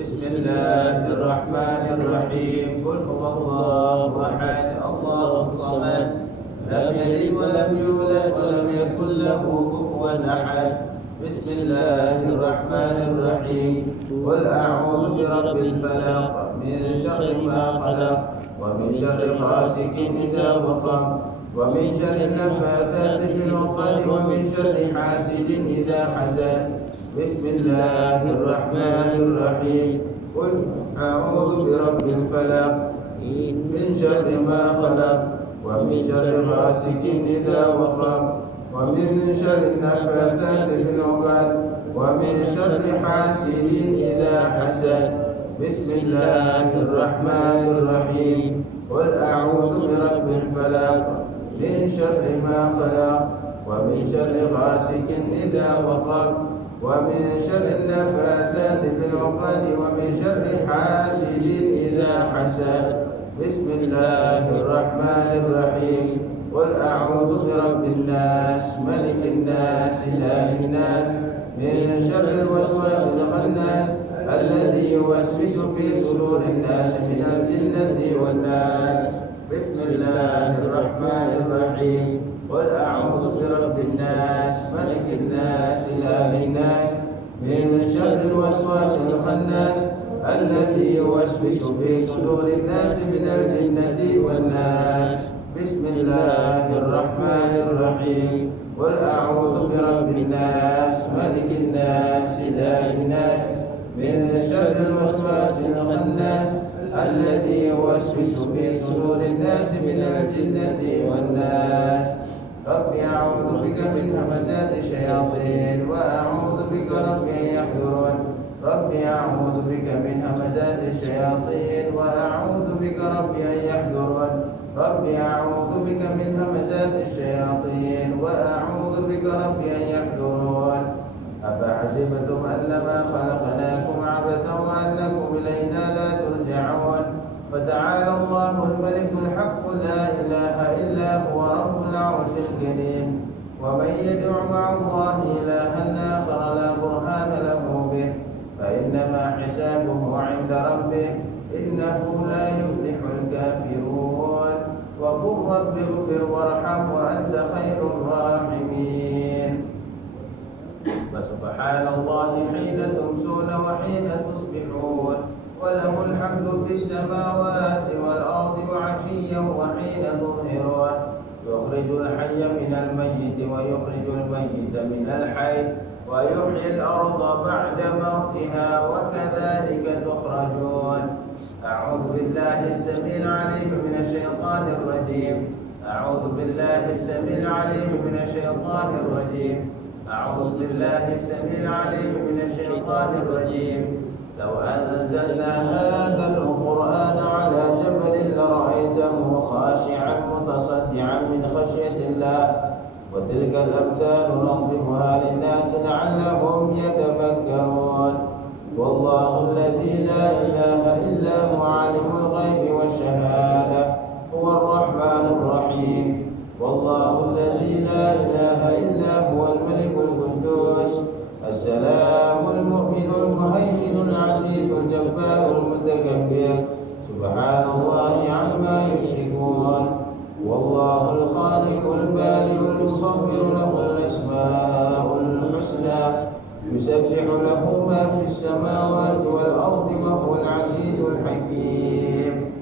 بسم الله الرحمن الرحيم قل هو الله أحد الله الصمد لم يلد ولم يولد ولم يكن له كفوا أحد بسم الله الرحمن الرحيم قل أعوذ برب الفلق من شر ما خلق ومن شر غاسق إذا وقب ومن شر النفاثات في العقد ومن شر حاسد إذا حسد بسم الله الرحمن الرحيم قل أعوذ برب الفلق من شر ما خلق ومن شر غاسق إذا وقب ومن شر النفاثات في العقد ومن شر حاسد إذا حسد بسم الله الرحمن الرحيم قل أعوذ برب الفلق من شر ما خلق ومن شر غاسق إذا وقب ومن شر النفاثات في العقد ومن شر حاسد إذا حسد بسم الله الرحمن الرحيم قل أعوذ برب الناس ملك الناس إله الناس من شر الوسواس الخناس الذي يوسوس في صدور الناس من الجنة والناس بسم الله الرحمن الرحيم قل أعوذ برب الناس ملك الناس إله الناس من شر الوسواس الخناس الذي يوسوس في صدور الناس من الجنة والناس بسم الله الرحمن الرحيم قل أعوذ برب الناس ملك الناس إله الناس من شر الوسواس الخناس الذي يوسوس في صدور الناس من الجنة والناس رب أعوذ بك من همزات الشياطين وأعوذ بك رب أن يحضرون رب أعوذ بك من همزات الشياطين وأعوذ بك رب أن يحضرون رب أعوذ بك من همزات الشياطين وأعوذ بك رب أن يحضرون أفحسبتم أنما خلقناكم عبثا وأنكم إلينا لا ترجعون فتعالى الله الملك الحق لا إله إلا هو رب العرش الكريم ومن يدع مع الله إلها آخر لا برهان له به فإنما حسابه عند ربه إنه لا يفلح الكافرون وقل رب اغفر وارحم وأنت خير الراحمين فسبحان الله حين تمسون وحين تصبحون وله الحمد في السماوات والأرض وعشيا وحين تظهرون يخرج الحي من الميت ويخرج الميت من الحي ويحيي الأرض بعد موتها وكذلك تخرجون أعوذ بالله السميع العليم من الشيطان الرجيم أعوذ بالله السميع العليم من الشيطان الرجيم أعوذ بالله السميع العليم من الشيطان الرجيم لو أنزلنا هذا القرآن على جبل لرأيته خاشعا متصدعا من خشية الله وتلك الأمثال نضربها للناس لعلهم يتفكرون والله الذي لا إله إلا هو عالم الغيب والشهادة هو الرحمن الرحيم والله الذي لا إله إلا هو الملك القدوس السلام المؤمن المهيمن العزيز الجبار المتكبر سبحان الله عما يشركون والله الخالق البارئ المصور له الأسماء الحسنى يسبح له ما في السماوات والأرض وهو العزيز الحكيم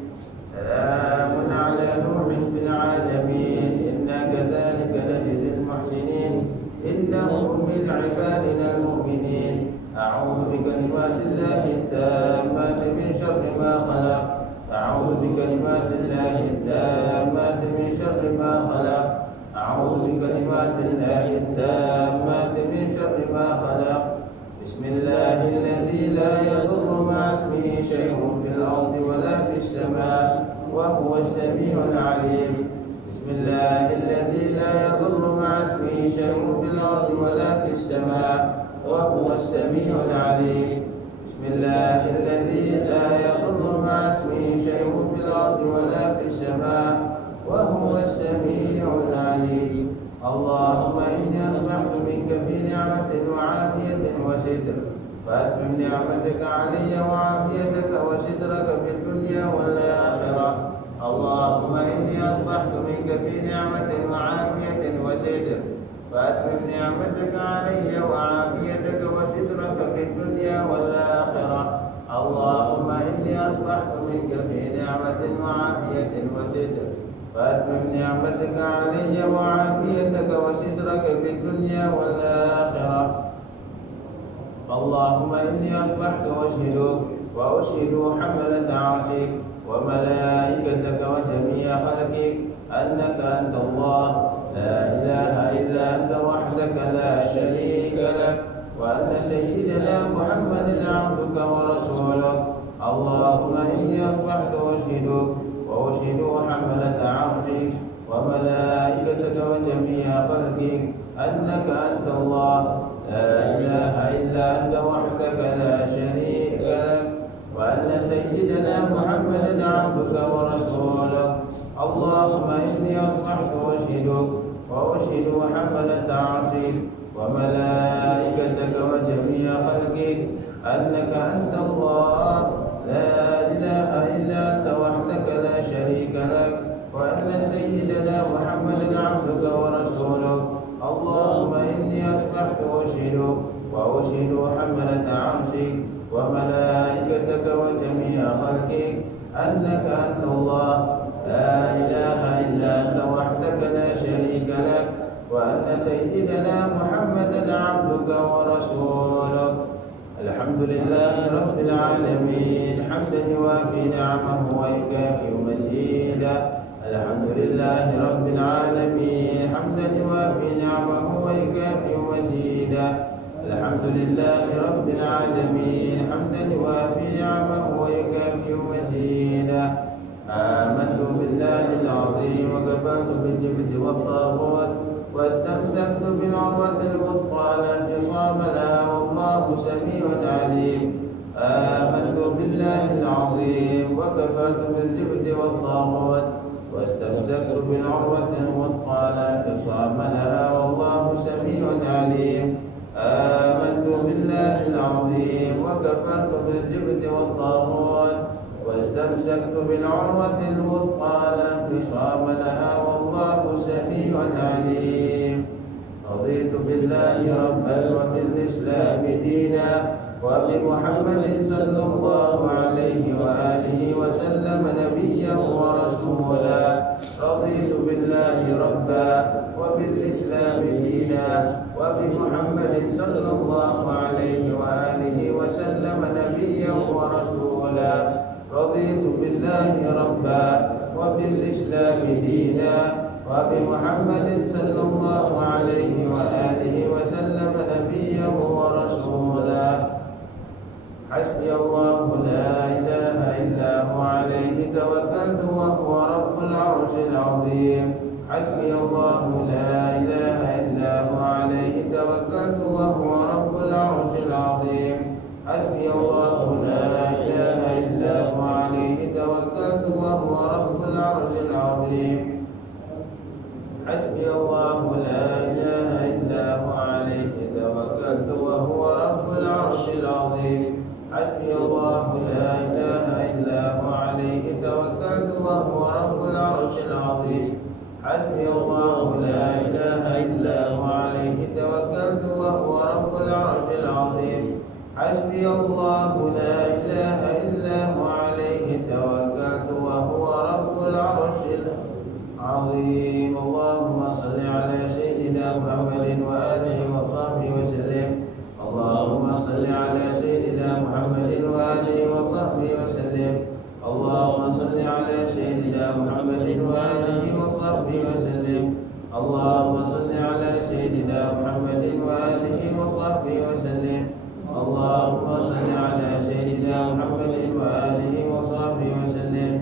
سلام على نوح في العالمين إنا كذلك نجزي المحسنين إنه من عبادنا المؤمنين أعوذ بكلمات الله التامات من شر ما خلق أعوذ بكلمات الله التامات من شر ما خلق أعوذ بكلمات الله التامات من شر ما خلق بسم الله الذي لا يضر مع اسمه شيء في الأرض ولا في السماء وهو السميع العليم بسم الله الذي لا يضر مع اسمه شيء في الأرض ولا في السماء وهو السميع العليم بسم الله الذي لا يضر مع اسمه شيء في الأرض ولا في السماء وهو السميع العليم اللهم إني أصبحت منك في نعمة وعافية وستر فأتمم فأتمم نعمتك علي وعافيتك وسترك في الدنيا والآخرة. اللهم إني أصبحت منك في نعمة وعافية وستر، فأتمم نعمتك علي وعافيتك وسترك في الدنيا والآخرة. اللهم إني أصبحت منك في نعمة وعافية وستر، فأتمم نعمتك علي وعافيتك وسترك في الدنيا والآخرة. اللهم إني أصبحت أشهدك وأشهد حملة عرشك وملائكتك وجميع خلقك أنك أنت الله لا إله إلا أنت وحدك لا شريك لك، وأن سيدنا محمد عبدك ورسولك. اللهم إني أصبحت أشهدك وأشهد حملة عرشك وملائكتك وجميع خلقك أنك أنت الله لا إله إلا أنت وحدك لا شريك لك، وأن سيدنا محمد عبدك ورسولك. اللهم إني أصبحت أشهدك وأشهد حملة عرشك وملائكتك وجميع خلقك أنك أنت الله لا إله إلا أنت وحدك لا شريك لك، وأن سيدنا محمد عبدك ورسولك. اللهم إني أصبحت أشهدك وأشهد حملة عرشك وملائكتك وجميع خلقك أنك أنت الله لا إله إلا أنت وحدك لا شريك لك، وأن سيدنا محمدا عبدك ورسولك. الحمد لله رب العالمين حمدا يوافي نعمه ويكافئ مزيدا. الحمد لله رب العالمين حمدا يوافي نعمه ويكافئ مزيدا. الحمد لله رب العالمين حمدا يوافي نعمه ويكافئ مزيدا. آمنت بالله العظيم وكفرت بالجبت والطاغوت واستمسكت بالعروة الوثقى لا انفصام لها والله سميع عليم. آمنت بالله العظيم وكفرت بالجبت والطاغوت واستمسكت بالعروة الوثقى لا انفصام لها والله سميع عليم. آمنت بالله العظيم وكفرت بالجبت والطاغوت واستمسكت بالعروة الوثقى لا انفصام لها والله سميع عليم. رضيت بالله ربا وبالإسلام دينا وبمحمد صلى الله عليه وآله وسلم نبيا ورسولا. رضيت بالله ربا وبالإسلام دينا وبمحمد صلى الله عليه وآله وسلم نبيا ورسولا. رضيت بالله ربا وبالإسلام دينا وبمحمد صلى الله عليه وآله وسلم نبيا ورسولا. حسبي الله لا إله إلا هو عليه توكلت وهو رب العرش العظيم. حسبي الله لا إله إلا هو عليه توكلت وهو رب العرش العظيم. حسبي الله لا إله إلا هو عليه توكلت وهو رب العرش العظيم. حسبي الله لا إله إلا هو عليه توكلت وهو رب العرش العظيم. حسبي الله لا إله إلا هو عليه توكلت وهو رب العرش العظيم. حسبي الله لا إله إلا هو عليه توكلت وهو رب العرش العظيم. حسبي الله لا إله إلا هو عليه توكلت وهو رب العرش العظيم. اللهم صل على سيدنا محمد وآله وصحبه وسلم. اللهم صل على سيدنا محمد وآله وصحبه وسلم. اللهم صل على سيدنا محمد وآله وصحبه وسلم. اللهم صل على سيدنا محمد وآله وصحبه وسلم. اللهم صل على سيدنا محمد وآله وصحبه وسلم.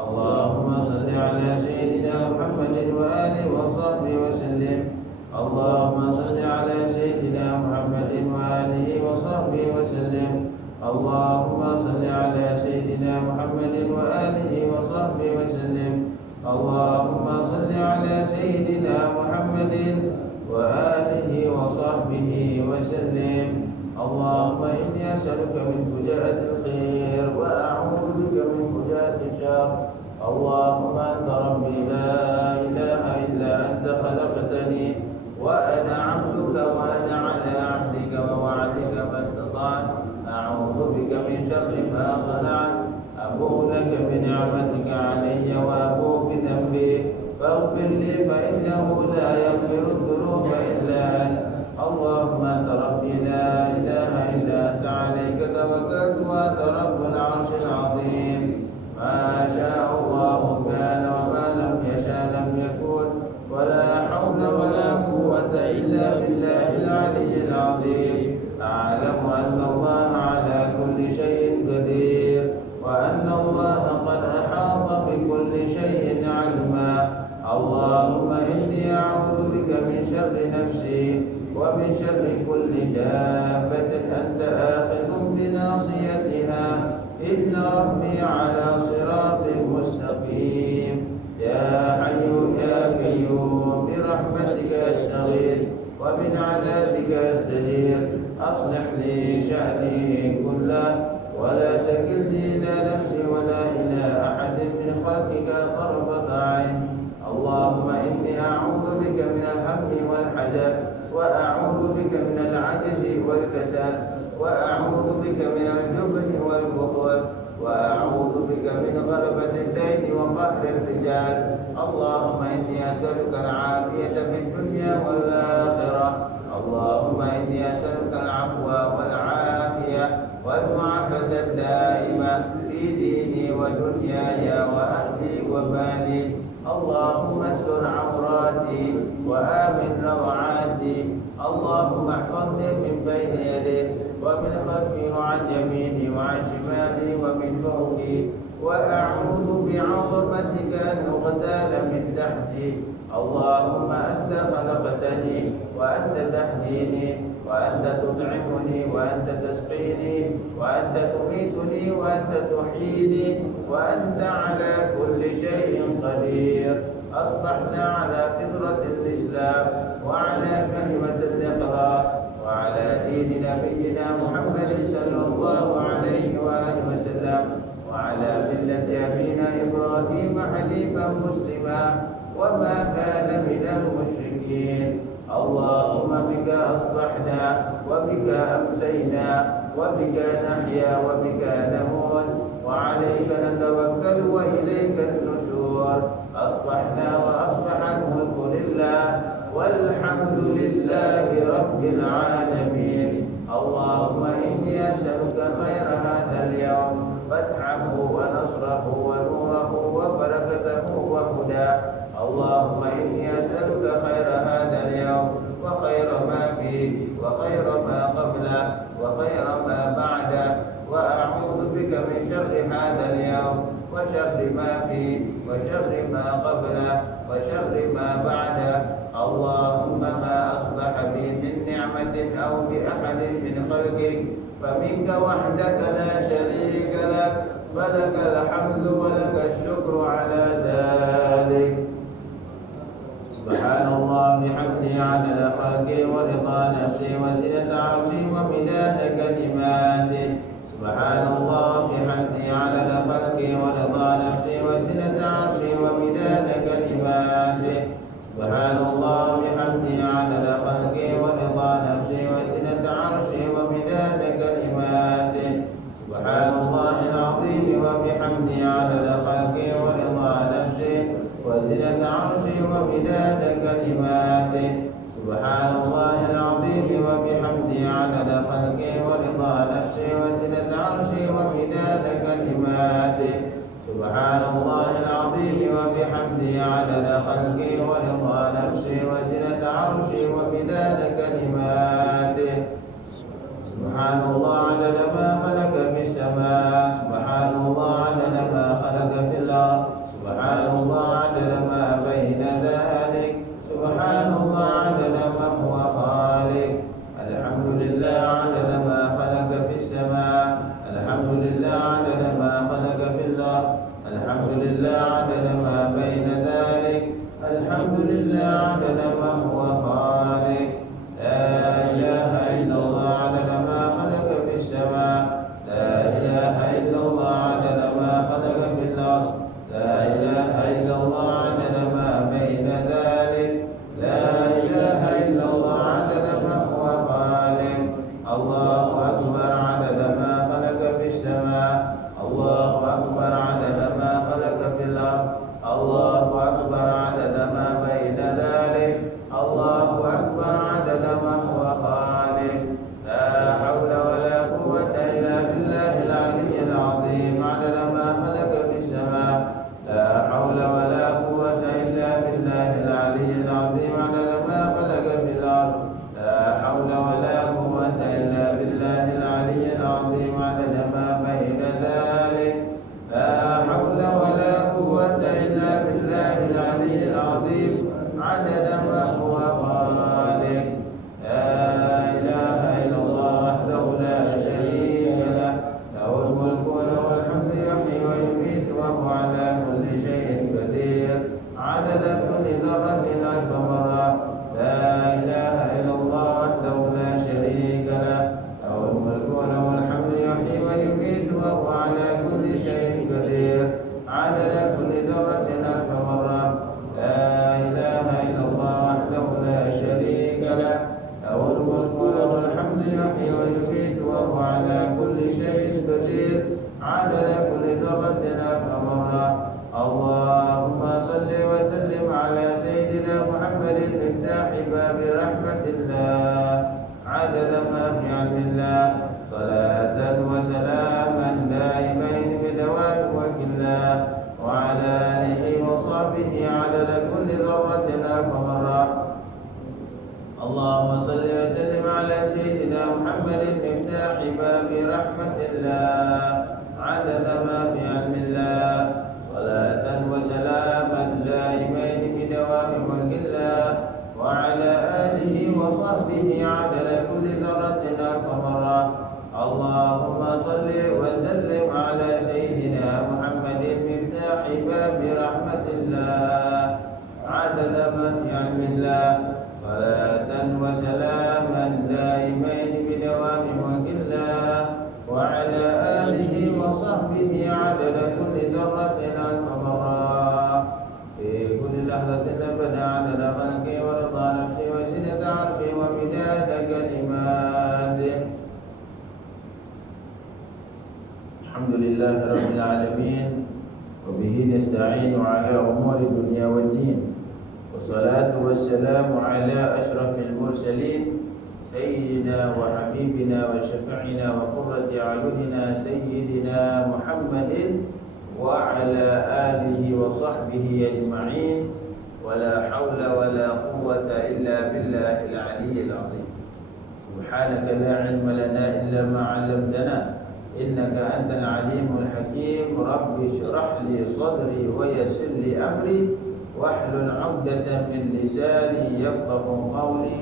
اللهم صل على سيدنا محمد وآله وصحبه وسلم. اللهم صل على سيدنا محمد وآله وصحبه وسلم. اللهم صل على سيدنا محمد وآله وصحبه وسلم. اللهم صل على سيدنا محمد وآله وصحبه وسلم. اللهم إني أسألك من فجاءة الخير وأعوذ بك من فجاءة الشر. اللهم أنت ربي لا إله إلا أنت خلقتني وأنا عبدك وأنا على عهدك ووعدك ما استطعت. أعوذ بك من شر ما صنعت. أبوء لك بنعمتك علي وأبوء بذنبي فاغفر لي فإنه لا يغفر الذنوب إلا أنت. اللهم أنت ربي لا إله إلا أنت عليك توكلت وأنت رب العرش العظيم. ما شاء الله كان وما لم يشاء لم يكن ولا حول ولا قوة إلا بالله العلي العظيم. أعلم أن الله على كل شيء قدير وأن الله قد أحاط بكل شيء علما. اللهم إني أعوذ بك من شر نفسي ومن شر كل دابة أنت آخذ بناصيتها إن ربي على صراط مستقيم. يا حي يا قيوم برحمتك أستغيث ومن عذابك أستجير. أصلح لي شأني كله ولا تكلني إلى نفسي ولا إلى أحد من خلقك طرفة عين. اللهم إني أعوذ بك من الهم والحزن وأعوذ بك من العجز والكسل وأعوذ بك من الجبن والبخل وأعوذ بك من غلبة الدين وقهر الرجال. اللهم إني أسألك العافية في الدنيا والآخرة. اللهم إني أسألك العفو والعافية والمعافاة الدائمة في ديني ودنياي وأهلي ومالي. اللهم استر عوراتي وآمن روعاتي. اللهم احفظني من بين يدي ومن خلفي وعن يميني وعن شمالي ومن فوقي. وأعوذ بعظمتك أن أغتال من تحتي. اللهم أنت خلقتني وأنت تهديني وأنت تطعمني وأنت تسقيني وأنت تميتني وأنت تحييني وأنت على كل شيء قدير. أصبحنا على فطرة الإسلام وعلى كلمة الإخلاص وعلى دين نبينا محمد صلى الله عليه وآله وسلم وعلى ملة أبينا إبراهيم حنيفا مسلما وما كان من المشركين. اللهم بك أصبحنا وبك أمسينا وبك نحيا وبك نموت وعليك نتوكل وإليك النشور. أصبحنا وأصبح الملك لله والحمد لله رب العالمين. اللهم إني أسألك خير هذا اليوم فتحه ونصره ونوره وبركته وهداه. اللهم إني أسألك خير هذا اليوم وخير ما فيه وخير ما قبله وخير ما بعده. وأعوذ بك من شر هذا اليوم وشر ما فيه وشر ما قبله وشر ما بعده. اللهم ما أصبح بي من نعمة أو بأحد من خلقك فمنك وحدك لا شريك لك فلك الحمد ولك الشكر على ذلك. سبحان الله بحمده عدد خلقه ورضا نفسه وزنة عرشه ومداد كلماته. سبحان الله بحمده عدد خلقه ورضا نفسه وزنة عرشه ومداد كلماته. سبحان الله بحمده عدد خلقه ورضا نفسه وزنة عرشه ومداد كلماته. سبحان الله العظيم وبحمده عدد خلقه ورضا نفسه وزنة عرشه ومداد كلماته. سبحان الله العظيم وبحمده عدد خلقه ورضا نفسه وزنة عرشه ومداد كلماته. سبحان الله العظيم وبحمده عدد خلقه ورضا نفسه وزنة عرشه ومداد كلماته. سبحان الله عدد ما خلق في السماء. سبحان الله عدد ما خلق في الأرض. سبحان الله عدد ما بين ذلك. سبحان الله عدد ما هو خالق. الحمد لله عدد ما خلق في السماء. الحمد لله عدد ما خلق في الأرض. الحمد لله عدد ما بين ذلك. الحمد لله عدد كل ذرة ألف مرة. اللهم صل وسلم على سيدنا محمد مفتاح باب رحمة الله عدد ما في علم الله صلاة وسلاما دائمين بدوام ملك الله وعلى آله وصحبه عدد كل ذرة ألف مرة. اللهم صل وسلم على سيدنا محمد مفتاح باب رحمة الله عدد ما في علم الله صلاة وسلاما دائمين بدوام ملك الله وعلى آله وصحبه عدد كل ذرة ألف مرة. اللهم صل وسلم على سيدنا محمد مفتاح باب رحمة الله عدد ما في علم الله صلاة وسلاما دائمين بدوام ملك الله وعلى آله وصحبه عدد كل ذرة ألف مرة. في كل لحظة أبدا عدد خلقي ورضا نفسي وزنة عرشي ومداد كلماته. الحمد لله رب العالمين وبه نستعين على أمور الدنيا والدين والصلاة والسلام على أشرف المرسلين سيدنا وحبيبنا وشفيعنا وقرة أعيننا سيدنا محمد وعلى آله وصحبه أجمعين ولا حول ولا قوة إلا بالله العلي العظيم. سبحانك لا علم لنا إلا ما علمتنا إنك أنت العليم الحكيم. رب اشرح لي صدري ويسر لي أمري واحلل عقدة من لساني يفقه قولي.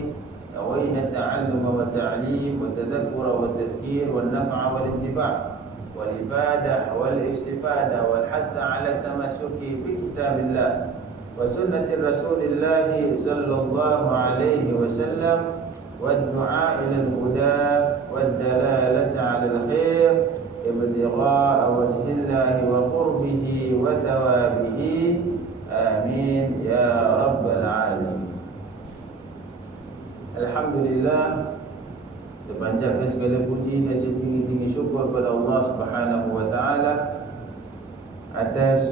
نوينا التعلم والتعليم والتذكر والتذكير والنفع والانتفاع والإفادة والاستفادة والحث على التمسك بكتاب الله وسنة رسول الله صلى الله عليه وسلم والدعاء إلى الهدى والدلالة على الخير ابتغاء وجه الله وقربه وثوابه. آمين يا رب العالمين. Alhamdulillah, terpanjatkan segala puji dan setinggi-tinggi syukur kepada Allah Subhanahu wa taala atas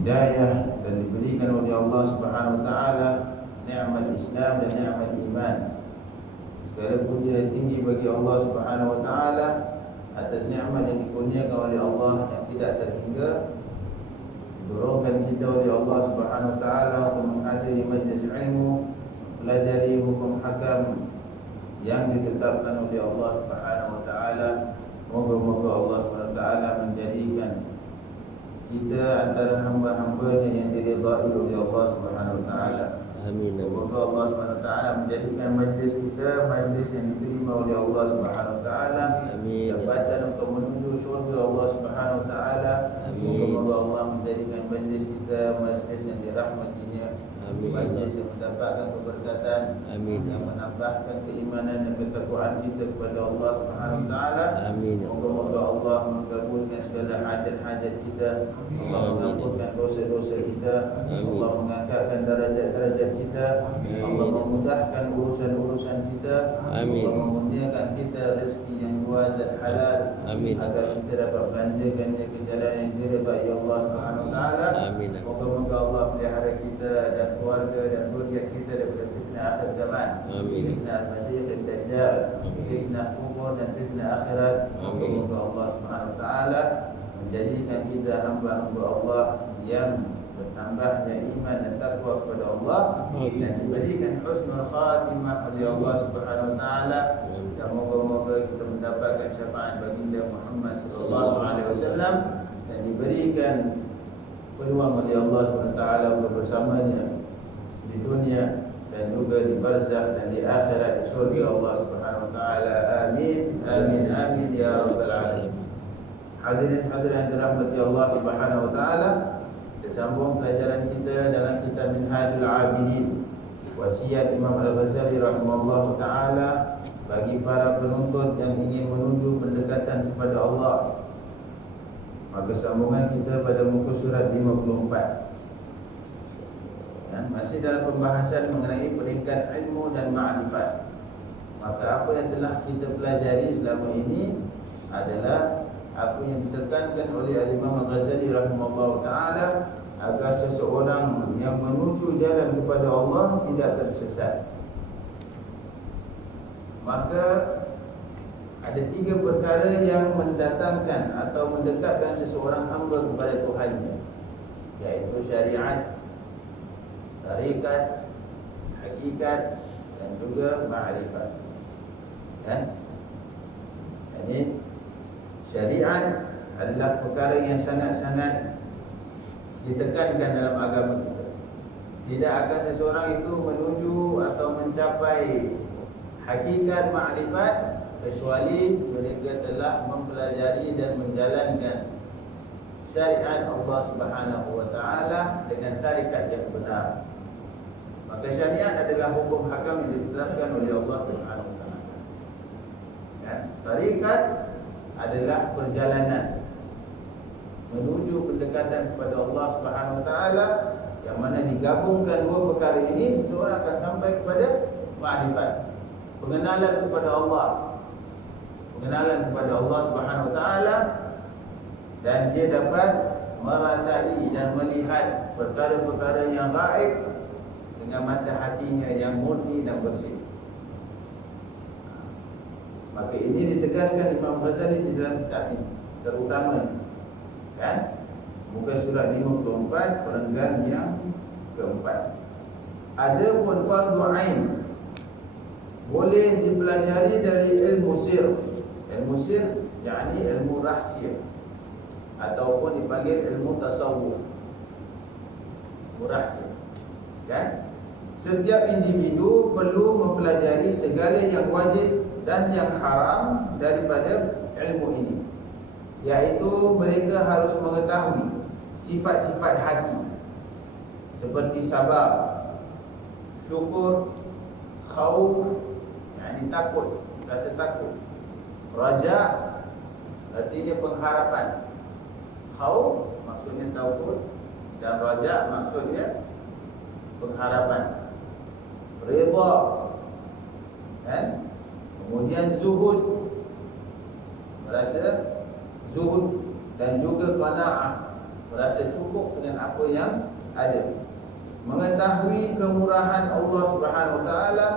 hidayah dan diberikan oleh Allah Subhanahu wa taala nikmat Islam dan nikmat iman. Segala puji dan tinggi bagi Allah Subhanahu wa taala atas nikmat yang dikurniakan oleh Allah yang tidak terhingga. Didorongkan kita oleh Allah Subhanahu wa taala untuk menghadiri majlis ilmu, pelajari hukum hakam yang ditetapkan oleh Allah Subhanahu wa taala. Moga-moga Allah Subhanahu wa taala menjadikan kita antara hamba-hambanya yang diridai oleh Allah Subhanahu wa taala. Amin. Moga Allah Subhanahu wa taala menjadikan majlis kita majlis yang diterima oleh Allah Subhanahu wa taala. Amin. Jabatan untuk menuju syurga Allah Subhanahu wa taala. Moga-moga Allah menjadikan majlis kita majlis yang dirahmatinya. Majlis yang mendapatkan keberkatan. Amin. Yang menambahkan keimanan dan ketakwaan kita kepada Allah Subhanahu wa taala. Amin. Moga-moga Allah mengabulkan segala hajat-hajat kita. Allah mengampunkan dosa-dosa kita. Allah mengangkatkan darajat-darajat kita. Allah memudahkan urusan-urusan kita. Allah memurniakan kita rezeki yang luas dan halal. Agar kita dapat belanjakannya ke jalan yang diridai Allah Subhanahu wa taala. Moga-moga Allah pelihara kita dan keluarga dan zuriat kita daripada fitnah akhir zaman. Fitnah Masih Dajjal, fitnah kubur dan fitnah akhirat. Moga-moga Allah Subhanahu wa taala menjadikan kita hamba-hamba Allah yang bertambahnya iman dan takwa kepada Allah dan diberikan husnul khatimah oleh Allah Subhanahu wa taala. Dan moga-moga kita mendapatkan syafaat baginda Muhammad sallallahu alaihi wasallam dan diberikan peluang oleh Allah Subhanahu wa taala untuk bersamanya di dunia dan juga di barzakh dan di akhirat di surga Allah Subhanahu wa taala. Amin. Amin amin ya rabbal alamin. Hadirin hadirat yang dirahmati Allah Subhanahu wa taala, sambung pelajaran kita dalam kitab Minhajul Abidin, wasiat Imam Al-Ghazali rahimahullah taala bagi para penuntut yang ingin menuju pendekatan kepada Allah. Maka sambungan kita pada muka surat 54. Masih dalam pembahasan mengenai peringkat ilmu dan ma'rifat. Maka apa yang telah kita pelajari selama ini adalah apa yang ditekankan oleh Imam Al-Ghazali rahimahullah ta'ala, agar seseorang yang menuju jalan kepada Allah tidak tersesat. Maka ada 3 perkara yang mendatangkan atau mendekatkan seseorang hamba kepada Tuhannya, iaitu syariat, tarikat, hakikat dan juga ma'rifat. Ini syariat adalah perkara yang sangat-sangat ditekankan dalam agama kita. Tidak akan seseorang itu menuju atau mencapai hakikat ma'rifat kecuali mereka telah mempelajari dan menjalankan syariat Allah Subhanahu wa taala dengan tarikat yang benar. Maka syariat adalah hukum hakam yang ditetapkan oleh Allah Subhanahu wa taala. Tarikat adalah perjalanan menuju pendekatan kepada Allah Subhanahu wa taala, yang mana digabungkan 2 perkara ini, seseorang akan sampai kepada ma'rifat, pengenalan kepada Allah. Pengenalan kepada Allah Subhanahu wa taala, dan dia dapat merasai dan melihat perkara-perkara yang gaib dengan mata hatinya yang murni dan bersih. Maka ini ditegaskan Imam Ghazali di dalam kitab ini, terutama muka surat 54 perenggan yang keempat. Adapun fardu ain boleh dipelajari dari ilmu sir. Ilmu sir yakni ilmu rahsia, ataupun dipanggil ilmu tasawuf, rahsia. Setiap individu perlu mempelajari segala yang wajib dan yang haram daripada ilmu ini, iaitu mereka harus mengetahui sifat-sifat hati seperti sabar, syukur, khauf, yakni takut, rasa takut, raja artinya pengharapan, khauf maksudnya takut, dan raja maksudnya pengharapan, redha, kemudian zuhud, merasa zuhud, dan juga qanaah, merasa cukup dengan apa yang ada, mengetahui kemurahan Allah Subhanahu wa taala,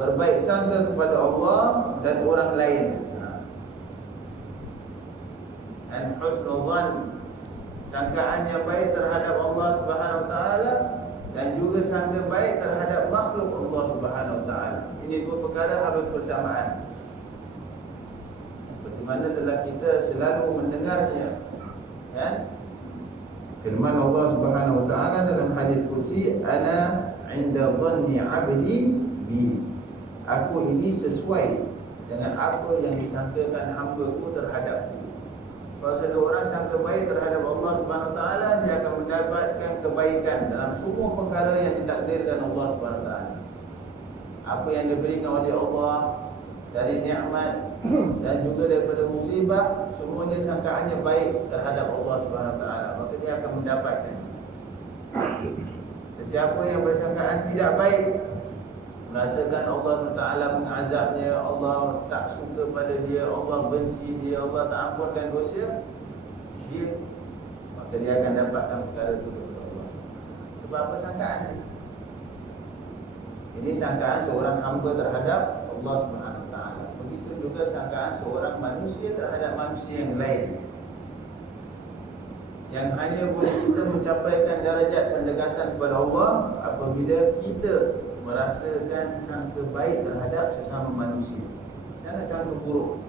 berbaik sangka kepada Allah dan orang lain, dan husnul dhan, sangkaan yang baik terhadap Allah Subhanahu wa taala, dan juga sangka baik terhadap makhluk Allah Subhanahu wa taala. Ini 2 perkara harus bersamaan. Seperti mana telah kita selalu mendengarnya, firman Allah Subhanahu wa taala dalam hadis kursi, ana 'inda dhanni 'abdi bi. Aku ini sesuai dengan apa yang disangkakan hamba-Ku terhadapku. Kalau seseorang sangka baik terhadap Allah Subhanahu wa taala, dia akan mendapatkan kebaikan dalam semua perkara yang ditakdirkan Allah Subhanahu wa taala. Apa yang diberikan oleh Allah dari nikmat dan juga daripada musibah, semuanya sangkaannya baik terhadap Allah Subhanahu wa taala, maka dia akan mendapatkan. Sesiapa yang bersangkaan tidak baik, merasakan Allah Taala mengazabnya, Allah tak suka pada dia, Allah benci dia, Allah tak ampunkan dosa dia, maka dia akan dapatkan perkara itu daripada Allah. Sebab apa? Sangkaan dia. Ini sangkaan seorang hamba terhadap Allah Subhanahu wa taala. Begitu juga sangkaan seorang manusia terhadap manusia yang lain, yang hanya boleh kita mencapaikan darjat pendekatan kepada Allah apabila kita merasakan sangka baik terhadap sesama manusia. Jangan sangka buruk.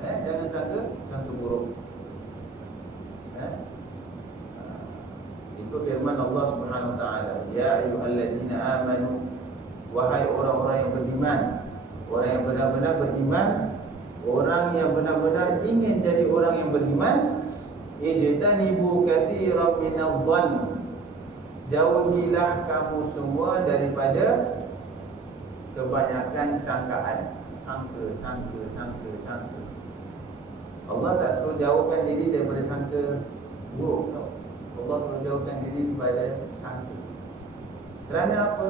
Jangan sangka buruk. Itu firman Allah Subhanahu wa taala, ya ayyuhalladzina amanu, wahai orang-orang yang beriman, orang yang benar-benar beriman, orang yang benar-benar ingin jadi orang yang beriman, ijtanibu katsiran minadh-dhann, jauhilah kamu semua daripada kebanyakan sangkaan, sangka. Allah tak suruh jauhkan diri daripada sangka buruk, tau. Allah suruh jauhkan diri daripada sangka. Kerana apa?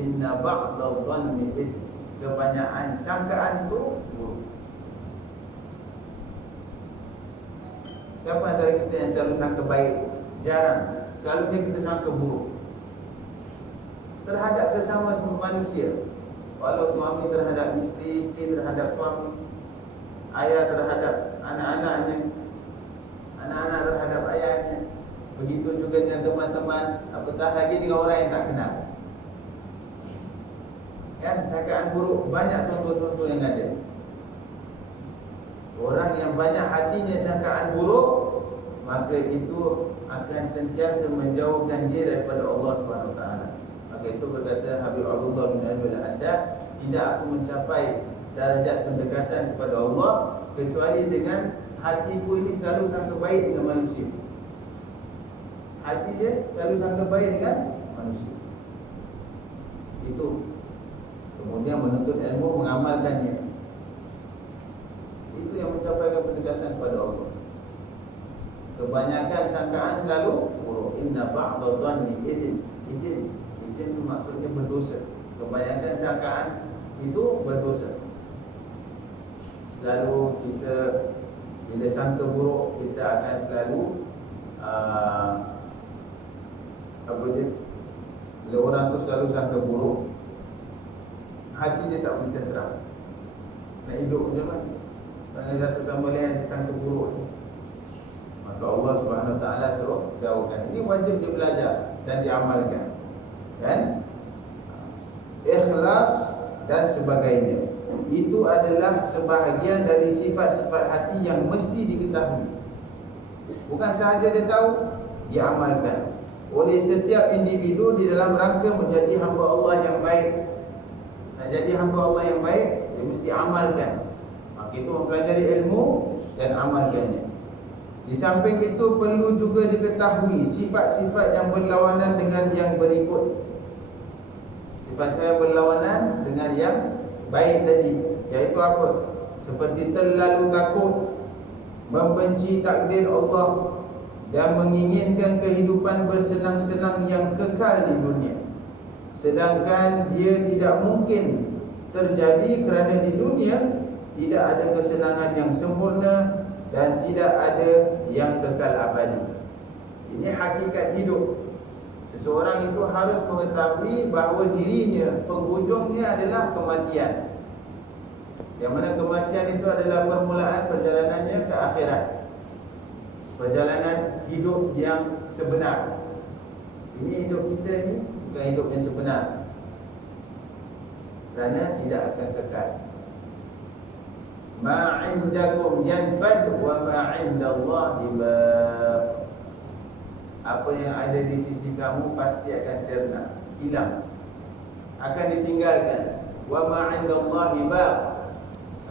Inna ba'dadh-dhanni ith, kebanyakan sangkaan itu buruk. Siapa antara kita yang selalu sangka baik? Jarang. Selalunya kita sangka buruk terhadap sesama manusia. Walau suami terhadap isteri, isteri terhadap suami, ayah terhadap anak-anaknya, anak-anak terhadap ayahnya. Begitu juga dengan teman-teman, apatah lagi dengan orang yang tak kenal. Kan, sangkaan buruk banyak contoh-contoh yang ada. Orang yang banyak hatinya sangkaan buruk, maka itu akan sentiasa menjauhkan dia daripada Allah Subhanahu Wa Taala. Maka itu berkata Habib Abdullah bin Al-Haddad, tidak aku mencapai darjat pendekatan kepada Allah kecuali dengan hatiku ini selalu sangka baik dengan manusia. Hati dia selalu sangka baik dengan manusia. Itu. Kemudian menuntut ilmu, mengamalkannya. Itu yang mencapaikan pendekatan kepada Allah. Kebanyakan sangkaan selalu buruk. Inna ba'da dhanni idin. Idin itu maksudnya berdosa. Kebanyakan sangkaan itu berdosa. Selalu kita bila sangka buruk, kita akan selalu bila orang tu selalu sangka buruk, hati dia tak boleh tenteram. Nak hidup macam mana? Kerana satu sama lain yang sangka buruk ni, maka Allah Subhanahu Wa Taala suruh jauhkan. Ini wajib dia belajar dan diamalkan. Dan ikhlas dan sebagainya, itu adalah sebahagian dari sifat-sifat hati yang mesti diketahui. Bukan sahaja dia tahu, dia amalkan oleh setiap individu di dalam rangka menjadi hamba Allah yang baik. Nak jadi hamba Allah yang baik, dia mesti amalkan. Maka itu mempelajari ilmu dan amalkannya. Di samping itu perlu juga diketahui sifat-sifat yang berlawanan dengan yang berikut. Sifat-sifat yang berlawanan dengan yang baik tadi, iaitu apa? Seperti terlalu takut, membenci takdir Allah, dan menginginkan kehidupan bersenang-senang yang kekal di dunia. Sedangkan dia tidak mungkin terjadi kerana di dunia tidak ada kesenangan yang sempurna dan tidak ada yang kekal abadi. Ini hakikat hidup. Seseorang itu harus mengetahui bahawa dirinya, penghujungnya adalah kematian. Yang mana kematian itu adalah permulaan perjalanannya ke akhirat. Perjalanan hidup yang sebenar. Ini hidup kita ni bukan hidup yang sebenar, kerana tidak akan kekal. Ma 'indakum yanfad wa ma 'indallahi baq. Apa yang ada di sisi kamu pasti akan sirna, hilang, akan ditinggalkan. Wa ma 'indallahi baq.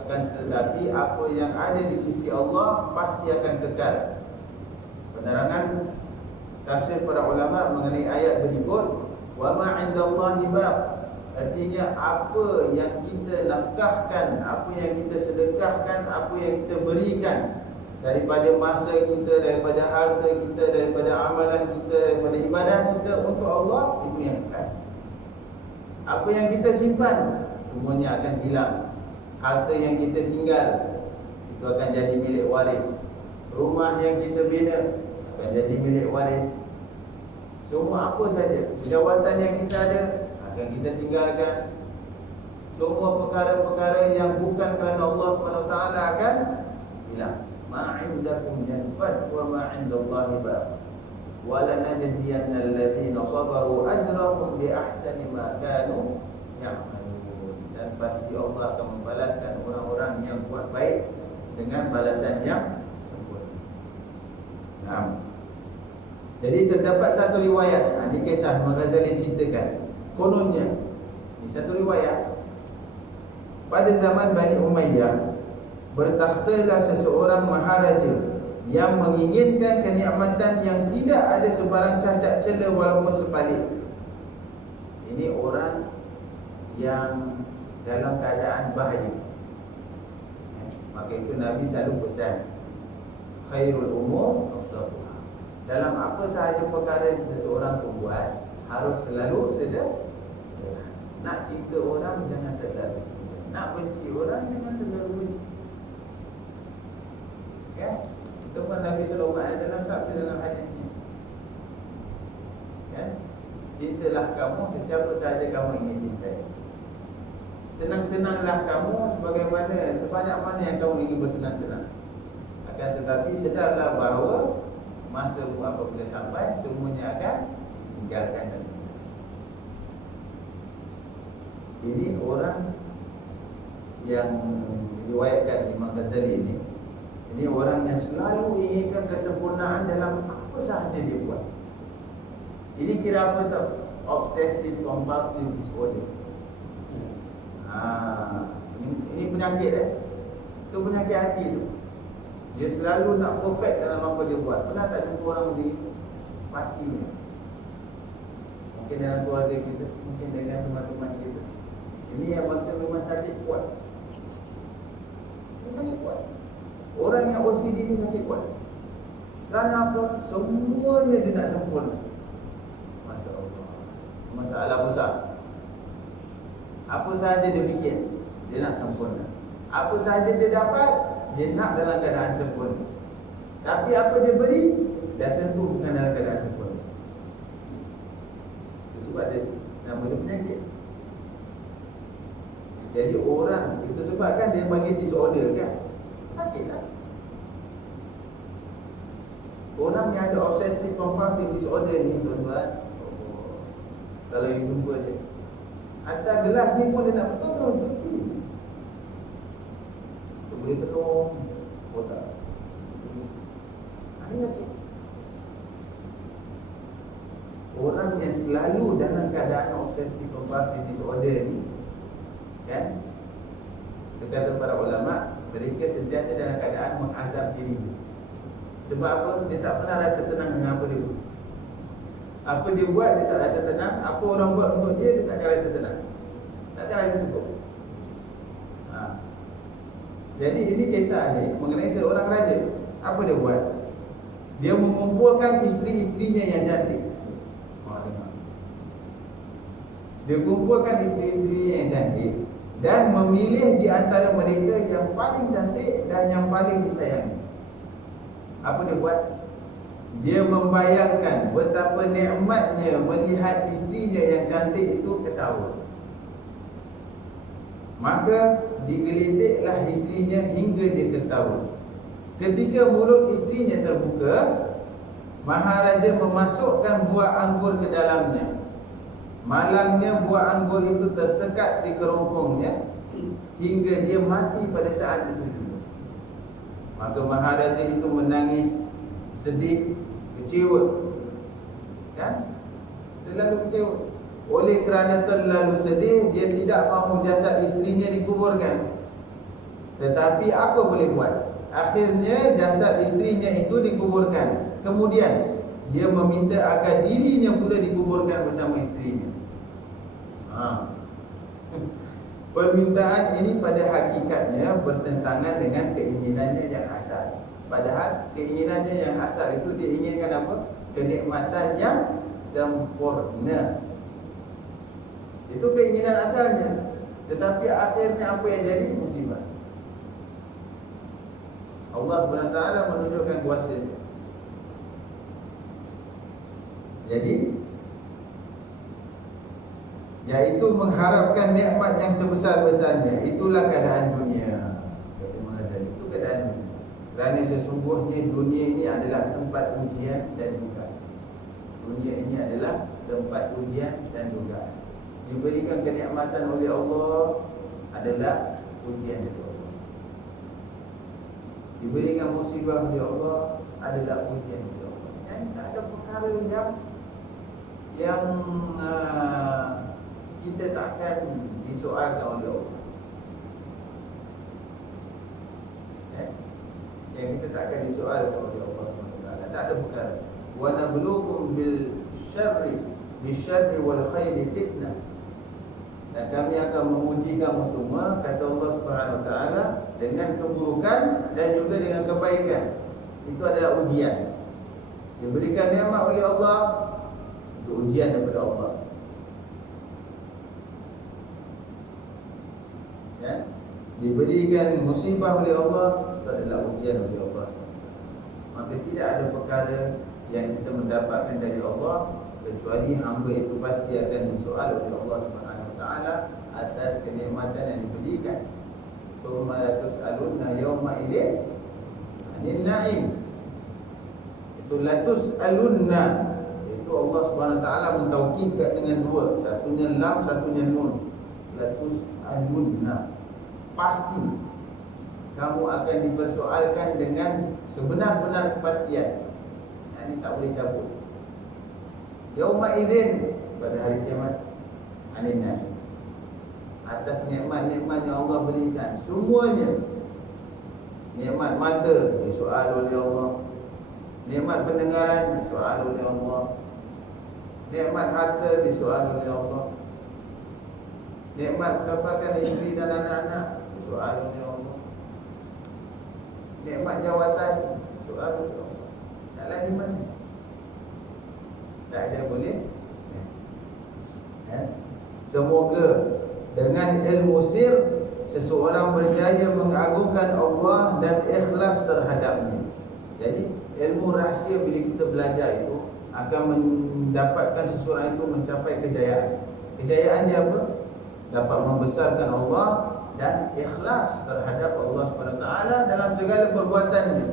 Akan tetapi apa yang ada di sisi Allah pasti akan kekal. Penerangan tafsir para ulama mengenai ayat berikut, wa ma 'indallahi baq, artinya apa yang kita nafkahkan, apa yang kita sedekahkan, apa yang kita berikan daripada masa kita, daripada harta kita, daripada amalan kita, daripada ibadah kita untuk Allah, itu yang kekal. Apa yang kita simpan, semuanya akan hilang. Harta yang kita tinggal, itu akan jadi milik waris. Rumah yang kita bina akan jadi milik waris. Semua apa saja, jawatan yang kita ada akan kita tinggalkan. Semua perkara-perkara yang bukan kerana Allah SWT akan hilang. Ma 'indakum yanfad wa ma 'indallahi baq. Wa lanajziyanna alladhina sabaru ajrahum bi ahsani ma kanu ya'malun. Dan pasti Allah akan membalaskan orang-orang yang buat baik dengan balasan yang sempurna. Nah, jadi terdapat satu riwayat, ini kisah Imam Ghazali ceritakan. Kononnya, ini satu riwayat, pada zaman Bani Umayyah bertakhtalah seseorang maharaja yang menginginkan kenikmatan yang tidak ada sebarang cacat cela walaupun sepalit. Ini orang yang dalam keadaan bahaya. Maka itu Nabi selalu pesan, khairul umur awsatuha. Dalam apa sahaja perkara seseorang tu buat, harus selalu sederhana. Nak cinta orang, jangan terlalu cinta. Nak benci orang, jangan terlalu benci. Ya? Itu pun Nabi sallallahu alaihi wasallam sabda dalam hadis ini. Kan? Cintalah kamu sesiapa sahaja kamu ingin cintai. Senang-senanglah kamu sebanyak mana yang kamu ingin bersenang-senang. Akan tetapi sedarlah bahawa masa apabila sampai semuanya akan tinggalkan dunia. Ini orang yang riwayatkan Imam Ghazali ini orang yang selalu inginkan kesempurnaan dalam apa sahaja dia buat. Ini kira apa tau? Obsessive compulsive disorder. Ini penyakit Itu penyakit hati tu. Dia selalu nak perfect dalam apa dia buat. Pernah tak jumpa orang macam itu? Pastinya. Mungkin dalam keluarga kita, mungkin dengan teman-teman kita. Ini yang bangsa memang sakit kuat. Dia sakit kuat. Orang yang OCD ni sakit kuat. Kerana apa? Semuanya dia nak sempurna. Masya Allah. Masalah besar. Apa sahaja dia fikir, dia nak sempurna. Apa sahaja dia dapat, dia nak dalam keadaan sempurna. Tapi apa dia beri, dah tentu bukan dalam keadaan sempurna. Sebab dia nama dia penyakit. Jadi orang, itu sebab kan dia panggil disorder kan. Sakit lah. Orang yang ada obsessive compulsive disorder ni tuan-tuan, kalau you jumpa dia, atas gelas ni pun dia nak betul-betul tepi. Dia boleh tolong otak. Ini sakit. Orang yang selalu dalam keadaan obsessive compulsive disorder ni, kan, itu kata para ulama, mereka sentiasa dalam keadaan mengazab diri. Sebab apa? Dia tak pernah rasa tenang dengan apa dia buat. Apa dia buat, dia tak rasa tenang. Apa orang buat untuk dia, dia tak akan rasa tenang. Tak akan rasa cukup. Jadi ini kisah ni mengenai seorang raja. Apa dia buat? Dia mengumpulkan isteri-isterinya yang cantik. Dia kumpulkan isteri-isterinya yang cantik dan memilih di antara mereka yang paling cantik dan yang paling disayangi. Apa dia buat? Dia membayangkan betapa nikmatnya melihat isterinya yang cantik itu ketawa. Maka digelitiklah isterinya hingga dia ketawa. Ketika mulut isterinya terbuka, Maharaja memasukkan buah anggur ke dalamnya. Malangnya buah anggur itu tersekat di kerongkongnya hingga dia mati pada saat itu juga. Maka Maharaja itu menangis, sedih, kecewa. Kan? Terlalu kecewa. Oleh kerana terlalu sedih, dia tidak mahu jasad isterinya dikuburkan. Tetapi apa boleh buat? Akhirnya jasad isterinya itu dikuburkan. Kemudian dia meminta agar dirinya pula dikuburkan bersama isterinya. Permintaan ini pada hakikatnya bertentangan dengan keinginannya yang asal. Padahal keinginannya yang asal itu dia inginkan apa? Kenikmatan yang sempurna. Itu keinginan asalnya. Tetapi akhirnya apa yang jadi? Musibah. Allah SWT menunjukkan kuasanya. Jadi, yaitu mengharapkan nikmat yang sebesar-besarnya. Itulah keadaan dunia. Kata Al-Ghazali, itu keadaan dunia. Kerana sesungguhnya dunia ini adalah tempat ujian dan dugaan. Dunia ini adalah tempat ujian dan dugaan. Diberikan kenikmatan oleh Allah adalah ujian dari Allah. Diberikan musibah oleh Allah adalah ujian dari Allah. Dan tak ada perkara yang kita takkan disoalkan oleh Allah. Yang kita takkan disoalkan oleh Allah SWT. Tak ada perkara. Wa nabluukum bil syarri wal khairi fitnah. Dan kami akan menguji kamu semua, kata Allah SWT, dengan keburukan dan juga dengan kebaikan. Itu adalah ujian. Diberikan nikmat oleh Allah, itu ujian daripada Allah. Ya? Diberikan musibah oleh Allah, itu adalah ujian oleh Allah SWT. maka tidak ada perkara yang kita mendapatkan dari Allah kecuali hamba itu pasti akan disoal oleh Allah Subhanahu Wa Taala atas kenikmatan yang diberikan. Summa la tus'alunna yawma idzin 'anil na'im. Itu la tus'alunna, itu Allah Subhanahu Wa Taala mentaukidkan dengan dua, satunya lam, satunya nun. La tus'alunna, pasti kamu akan dipersoalkan dengan sebenar-benar kepastian. Ini tak boleh cabut. Yauma idzin, pada hari kiamat, anin na'im, atas nikmat-nikmat yang Allah berikan semuanya. Nikmat mata disoal oleh Allah, nikmat pendengaran disoal oleh Allah, nikmat harta disoal oleh Allah, nikmat mendapatkan isteri dan anak-anak disoal oleh Allah, nikmat jawatan disoal oleh Allah. Nak lagi mana? Tak ada boleh. Semoga dengan ilmu sir seseorang berjaya mengagungkan Allah dan ikhlas terhadapnya. Jadi ilmu rahsia bila kita belajar itu akan mendapatkan seseorang itu mencapai kejayaan. Kejayaan dia apa? Dapat membesarkan Allah dan ikhlas terhadap Allah SWT dalam segala perbuatannya.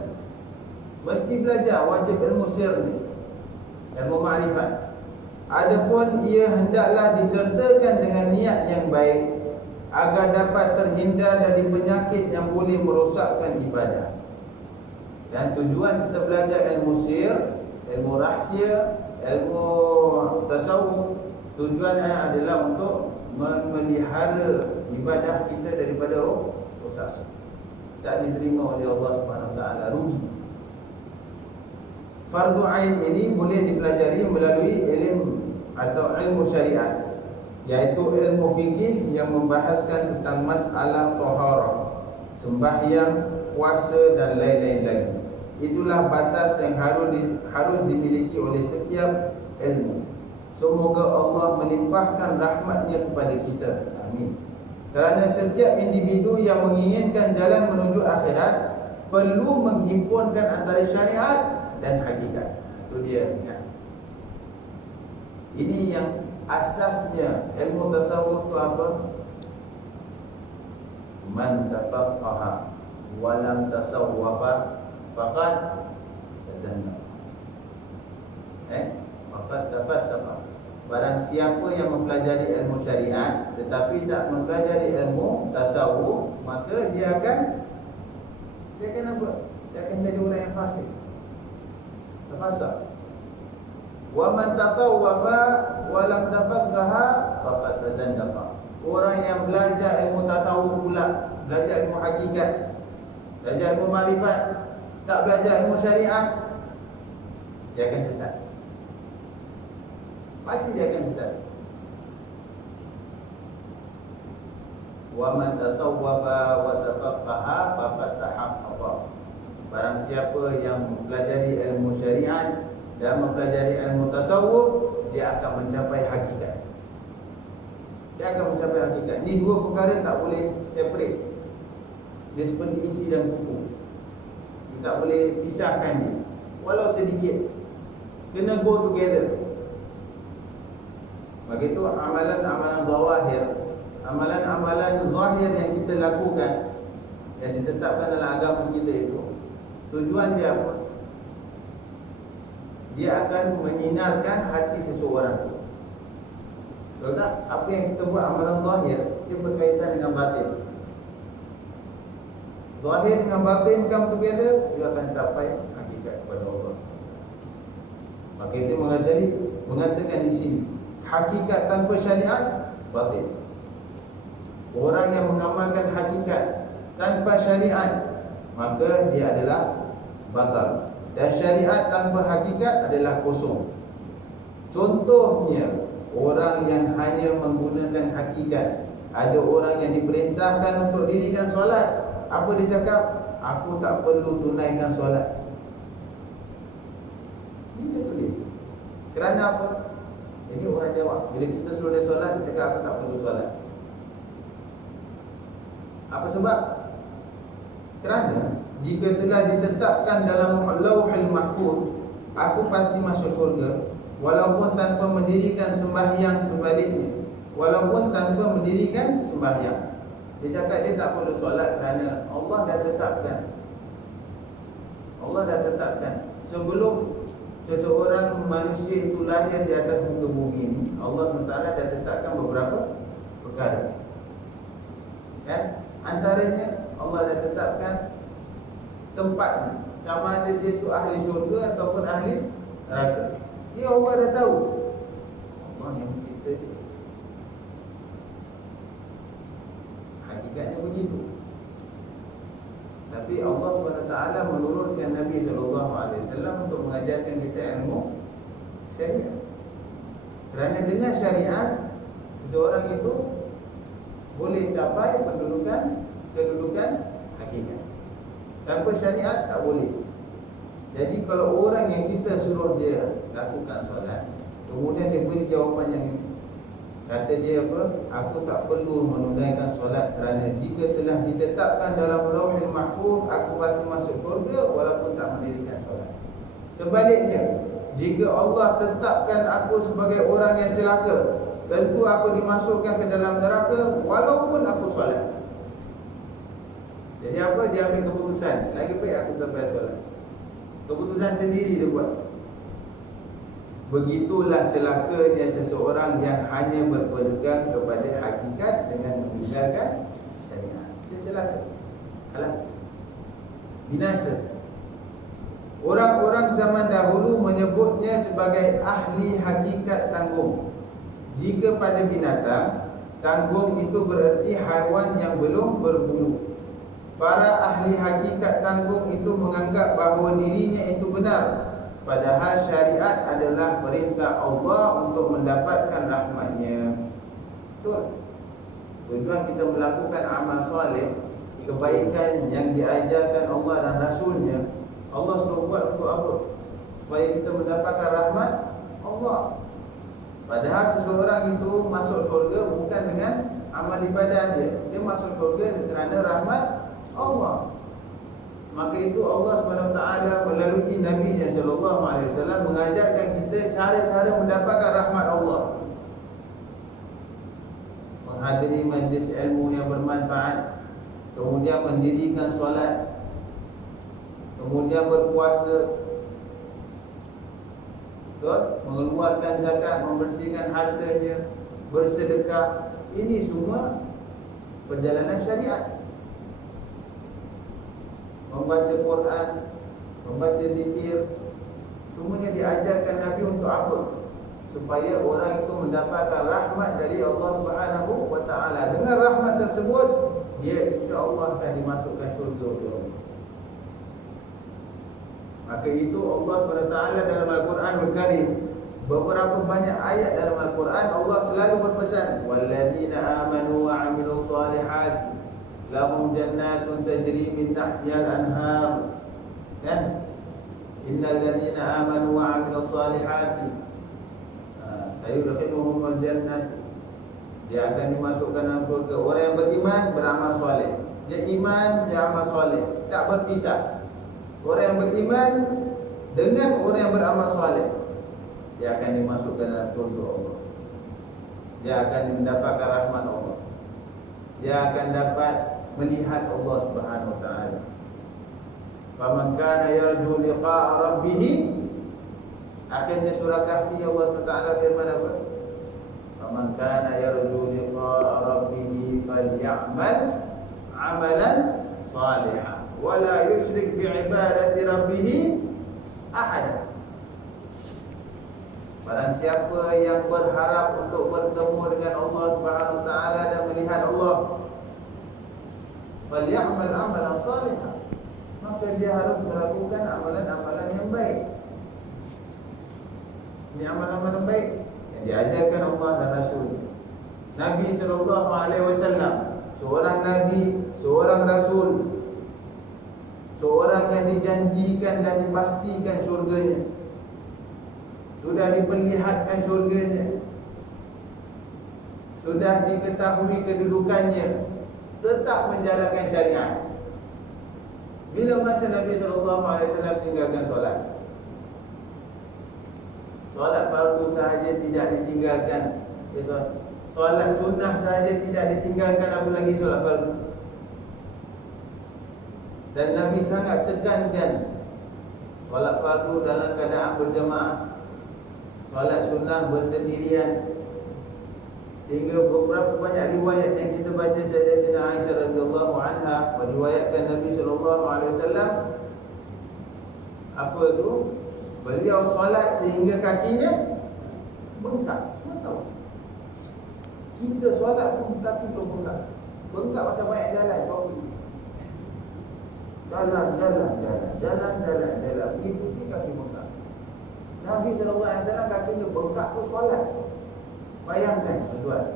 Mesti belajar, wajib ilmu sir ni, ilmu ma'rifat. Adapun ia hendaklah disertakan dengan niat yang baik agar dapat terhindar dari penyakit yang boleh merosakkan ibadah. Dan tujuan kita belajar ilmu sir, ilmu rahsia, ilmu tasawuf, tujuannya adalah untuk memelihara ibadah kita daripada rosak. Tak diterima oleh Allah Subhanahu Wa Taala, rugi. Fardu ain ini boleh dipelajari melalui ilmu atau ilmu syariat, iaitu ilmu fikih yang membahaskan tentang masalah taharah, sembahyang, puasa dan lain-lain lagi. Itulah batas yang harus dimiliki oleh setiap ilmu. Semoga Allah melimpahkan rahmat-Nya kepada kita. Amin. Kerana setiap individu yang menginginkan jalan menuju akhirat perlu menghimpunkan antara syariat dan hakikat. Itu dia, ingat. Ini yang asasnya ilmu tasawuf itu apa? Man tafaqqaha wa lam tasawwafa faqad tazanna. Faqad tafassaqa. Barang siapa yang mempelajari ilmu syariat tetapi tak mempelajari ilmu tasawuf, maka dia akan apa? Dia akan jadi orang yang fasik. Tafasaq. Wa man tasawwafa wa lam tafaqqaha faqad tazandaqa. Orang yang belajar ilmu tasawuf pula, belajar ilmu hakikat, belajar ilmu makrifat, tak belajar ilmu syariat, dia akan sesat. Pasti dia akan sesat. Wa man tasawwafa wa tafaqqaha faqad tahaqqaqa. Barang siapa yang mempelajari ilmu syariat dan mempelajari ilmu tasawuf, dia akan mencapai hakikat. Dia akan mencapai hakikat. Ni dua perkara tak boleh separate. Dia seperti isi dan kuku. Kita tak boleh pisahkan dia, walau sedikit. Kena go together. Begitu amalan-amalan zawahir, amalan-amalan zahir yang kita lakukan, yang ditetapkan dalam agama kita itu, tujuan dia apa? Dia akan menyinarkan hati seseorang. Tahu tak? Apa yang kita buat amalan zahir, dia berkaitan dengan batin. Zahir dengan batin come together, dia akan sampai hakikat kepada Allah. Maka itu Al-Ghazali mengatakan di sini, hakikat tanpa syariat batin. Orang yang mengamalkan hakikat tanpa syariat, maka dia adalah batal. Dan syariat tanpa hakikat adalah kosong. Contohnya, orang yang hanya menggunakan hakikat. Ada orang yang diperintahkan untuk dirikan solat, apa dia cakap? Aku tak perlu tunaikan solat. Ini dia tulis. Kerana apa? Jadi orang jawab, bila kita suruh dia solat, dia cakap aku tak perlu solat. Apa sebab? Kerana jika telah ditetapkan dalam Lauhul Mahfuz, aku pasti masuk syurga, walaupun tanpa mendirikan sembahyang sebaliknya, walaupun tanpa mendirikan sembahyang. Dia cakap dia tak perlu solat kerana Allah dah tetapkan. Allah dah tetapkan sebelum seseorang manusia itu lahir di atas muka bumi ini, Allah SWT dah tetapkan beberapa perkara. Kan? Antaranya Allah dah tetapkan tempatnya, sama ada dia tu ahli syurga ataupun ahli neraka. Dia Allah dah tahu. Allah yang mencipta dia. Hakikatnya begitu. Tapi Allah SWT menurunkan Nabi SAW untuk mengajarkan kita ilmu syariat. Kerana dengan syariat, seseorang itu boleh capai kedudukan hakikat. Tanpa syariat tak boleh. Jadi kalau orang yang kita suruh dia lakukan solat, kemudian dia beri jawapan yang ini, kata dia apa? Aku tak perlu menunaikan solat kerana jika telah ditetapkan dalam Lauhul Mahfuz, aku pasti masuk syurga walaupun tak mendirikan solat. Sebaliknya, jika Allah tetapkan aku sebagai orang yang celaka, tentu aku dimasukkan ke dalam neraka walaupun aku solat. Jadi apa? Dia ambil keputusan, lagi baik aku tak payah solat. Keputusan sendiri dia buat. Begitulah celakanya seseorang yang hanya berpegang kepada hakikat dengan meninggalkan syariat. Dia celaka, halak, binasa. Orang-orang zaman dahulu menyebutnya sebagai ahli hakikat tanggung. Jika pada binatang, tanggung itu bererti haiwan yang belum berbulu. Para ahli hakikat tanggung itu menganggap bahawa dirinya itu benar, padahal syariat adalah perintah Allah untuk mendapatkan rahmatnya. Betul. Tujuan kita melakukan amal soleh, kebaikan yang diajarkan Allah dan Rasulnya, Allah suruh buat untuk apa? Supaya kita mendapatkan rahmat Allah. Padahal seseorang itu masuk syurga bukan dengan amal ibadah dia. Dia masuk syurga kerana rahmat Allah. Maka itu Allah SWT melalui Nabi-Nya SAW mengajarkan kita cara-cara mendapatkan rahmat Allah. Menghadiri majlis ilmu yang bermanfaat, kemudian mendirikan solat, kemudian berpuasa, mengeluarkan zakat, membersihkan hartanya, bersedekah. Ini semua perjalanan syariat. Membaca Quran, membaca zikir, semuanya diajarkan Nabi untuk apa? Supaya orang itu mendapatkan rahmat dari Allah Subhanahu wa taala. Dengan rahmat tersebut, dia insya-Allah akan dimasukkan syurga oleh Allah. Maka itu Allah SWT dalam Al-Quran Al-Karim, beberapa banyak ayat dalam Al-Quran Allah selalu berpesan, walladzina amanu wa 'amilus solihati lahum jannatun tajri min tahtihal anhar. Kan? Innal ladzina amanu wa 'amilus solihati sayudkhiluhumul jannah. Dia akan dimasukkan dalam syurga. Orang yang beriman, beramal soleh. Dia iman, dia amal soleh, tak berpisah. Orang yang beriman dengan orang yang beramal soleh, dia akan dimasukkan dalam syurga Allah. Dia akan mendapatkan rahmat Allah. Dia akan dapat melihat Allah Subhanahu wa taala. Faman kana yarju liqa'a rabbih, akhirnya surah Kahfi Allah Taala firman apa? Faman kana yarju liqa'a rabbih falyamal 'amalan salihan wa la yusyrik bi'ibadati rabbih ahad. Barang siapa yang berharap untuk bertemu dengan Allah Subhanahu wa taala dan melihat Allah, falyamal 'amalan salihan, maka dia harus melakukan amalan-amalan yang baik. Ini amalan-amalan baik yang diajarkan Allah dan Rasul. Nabi SAW, seorang Nabi, seorang Rasul, seorang yang dijanjikan dan dipastikan syurganya, sudah diperlihatkan syurganya, sudah diketahui kedudukannya, tetap menjalankan syariat. Bila masa Nabi SAW tinggalkan solat? Solat fardu sahaja tidak ditinggalkan. Solat sunnah sahaja tidak ditinggalkan, apa lagi solat fardu? Dan Nabi sangat tekankan solat fardu dalam keadaan berjamaah, solat sunnah bersendirian. Sehingga beberapa banyak riwayat yang kita baca, Sayyidatina Aisyah radhiyallahu anha meriwayatkan Nabi sallallahu alaihi wasallam apa tu? Beliau solat sehingga kakinya bengkak. Tahu? Kita solat pun kaki tu bengkak. Bengkak pasal banyak jalan, jalan. Begitu dia kaki bengkak. Nabi sallallahu alaihi wasallam kakinya bengkak tu solat. Bayangkan tuan-tuan.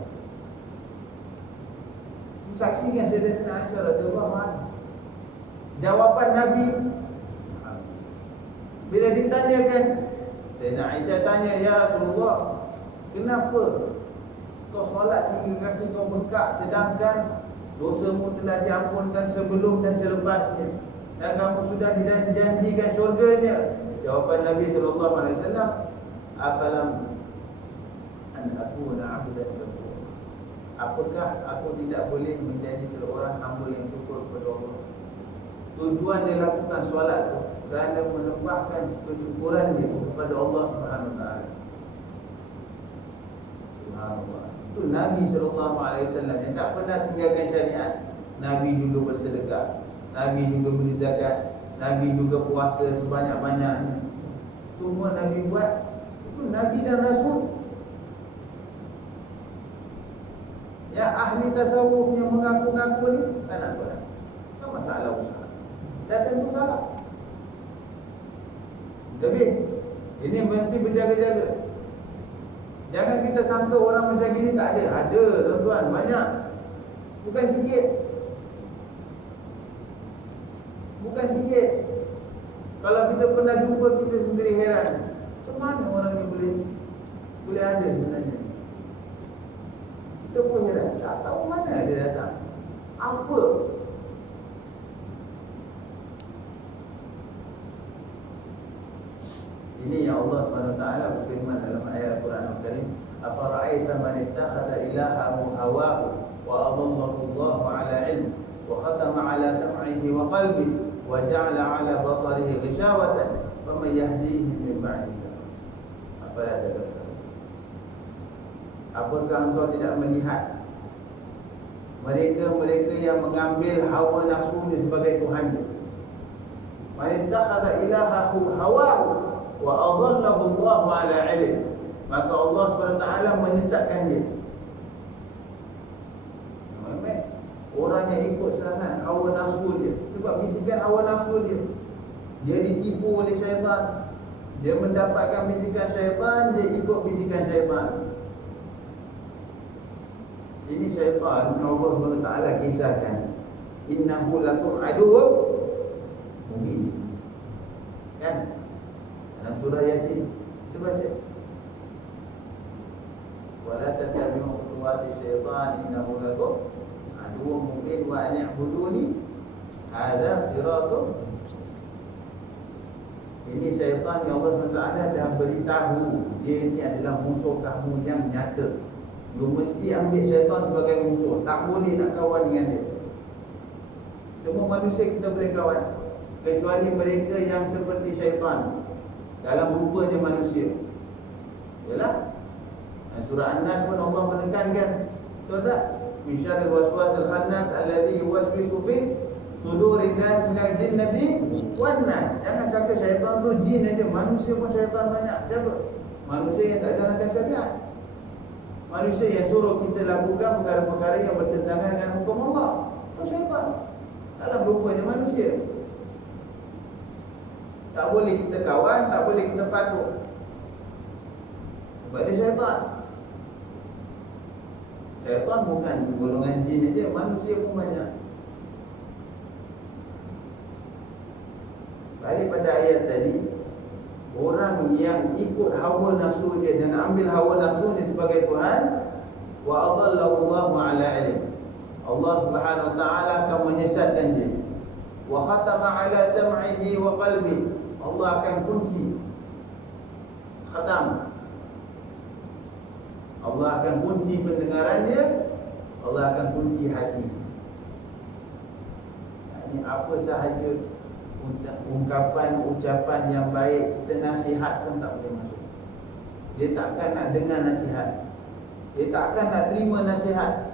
Saksikan Sayyidatina Aisyah radhiyallahu anha. Jawapan Nabi bila ditanyakan, Sayyidatina Aisyah tanya, "Ya Rasulullah, kenapa kau solat sehingga kaki kau bengkak sedangkan dosamu telah diampunkan sebelum dan selepasnya dan kamu sudah dijanjikan syurganya?" Jawapan Nabi sallallahu alaihi wasallam, "Afalam an akuna 'abdan syakura." Apakah aku tidak boleh menjadi seorang hamba yang syukur kepada Allah? Tujuan dia lakukan solat tu kerana menambahkan kesyukuran dia kepada Allah Subhanahu Wa Taala. Subhanallah. Itu Nabi sallallahu alaihi wasallam yang tak pernah tinggalkan syariat. Nabi juga bersedekah, Nabi juga beri zakat, Nabi juga puasa sebanyak-banyaknya. Semua Nabi buat. Itu Nabi dan Rasul. Ya ahli tasawuf yang mengaku-ngaku ni tak nak buat. Tak masalah usaha. Dan tentu salah. Tapi ini mesti berjaga-jaga. Jangan kita sangka orang macam gini tak ada. Ada tuan-tuan, banyak. Bukan sikit. Bukan sikit. Kalau kita pernah jumpa, kita sendiri heran. Macam mana orang ni boleh ada sebenarnya? Kita pun heran. Tak tahu mana dia datang. Apa? Ini yang Allah SWT berfirman dalam ayat Al-Quran Al-Karim, "Afara'aita man ittakhadha ilahahu hawahu wa adallahu Allahu 'ala 'ilm wa khatama 'ala sam'ihi wa qalbihi wa ja'ala 'ala basarihi ghishawatan faman yahdihi min ba'dillah afala tadhakkarun." Apakah engkau tidak melihat mereka yang mengambil hawa nafsunya sebagai Tuhannya? Man ittakhadha ilahahu hawahu wa adallahu Allahu 'ala 'ilm, maka Allah SWT menyesatkan dia. Orang yang ikut sangat hawa nafsu dia, sebab bisikan hawa nafsu dia ditipu oleh syaitan. Dia mendapatkan bisikan syaitan, dia ikut bisikan syaitan. Ini syaitan Allah SWT kisahkan, innahu lakum aduwwun mubin. Kan? Dalam surah Yasin kita baca, wala tattabi'u khutuwati syaitan innahu lakum aduwwun mubin wa an i'buduni hadza siratun. Ini syaitan yang Allah SWT dah beritahu dia ini adalah musuh kamu yang nyata. You mesti ambil syaitan sebagai musuh, tak boleh nak kawan dengan dia. Semua manusia kita boleh kawan, kecuali mereka yang seperti syaitan dalam rupanya manusia. Yalah, surah An-Nas pun Allah menekankan, tahu tak? Min syarril waswasil khannas alladhi yuwaswisu fi sudurin nas minal jinnati wan nas. Jangan sangka syaitan tu jin aja, manusia pun syaitan banyak. Siapa? Manusia yang tak jalankan syariat. Manusia yang suruh kita lakukan perkara-perkara yang bertentangan dengan hukum Allah. Itu syaitan dalam rupanya manusia. Tak boleh kita kawan, tak boleh kita patuh, sebab dia syaitan. Syaitan bukan golongan jin aja, manusia pun banyak. Balik pada ayat tadi, orang yang ikut hawa nafsu dia dan ambil hawa nafsu dia sebagai Tuhan, wa adallahu Allahu 'ala 'ilm, Allah Subhanahu Wa Taala akan menyesatkan dia. wa khatama ala sam'ihi wa qalbi. Allah akan kunci, khatam, Allah akan kunci pendengarannya, Allah akan kunci hati. Ini apa sahaja ungkapan, ucapan yang baik, kita nasihat pun tak boleh masuk. Dia takkan nak dengar nasihat, dia takkan nak terima nasihat,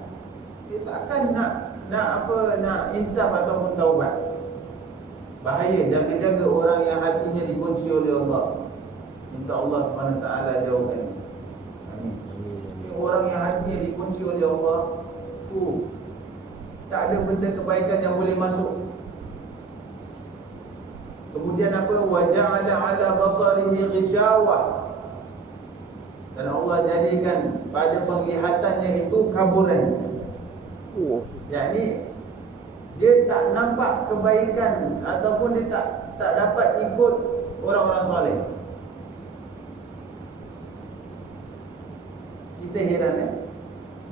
dia takkan nak insaf ataupun taubat. Bahaya, jaga-jaga orang yang hatinya dikunci oleh Allah. Minta Allah SWT jauhkan. Amin. Orang yang hatinya dikunci oleh Allah, tak ada benda kebaikan yang boleh masuk. Kemudian apa? Wa ja'ala 'ala basarihi ghishawah. Dan Allah jadikan pada penglihatannya itu kaburan. Yakni dia tak nampak kebaikan ataupun dia tak dapat ikut orang-orang soleh. Kita heran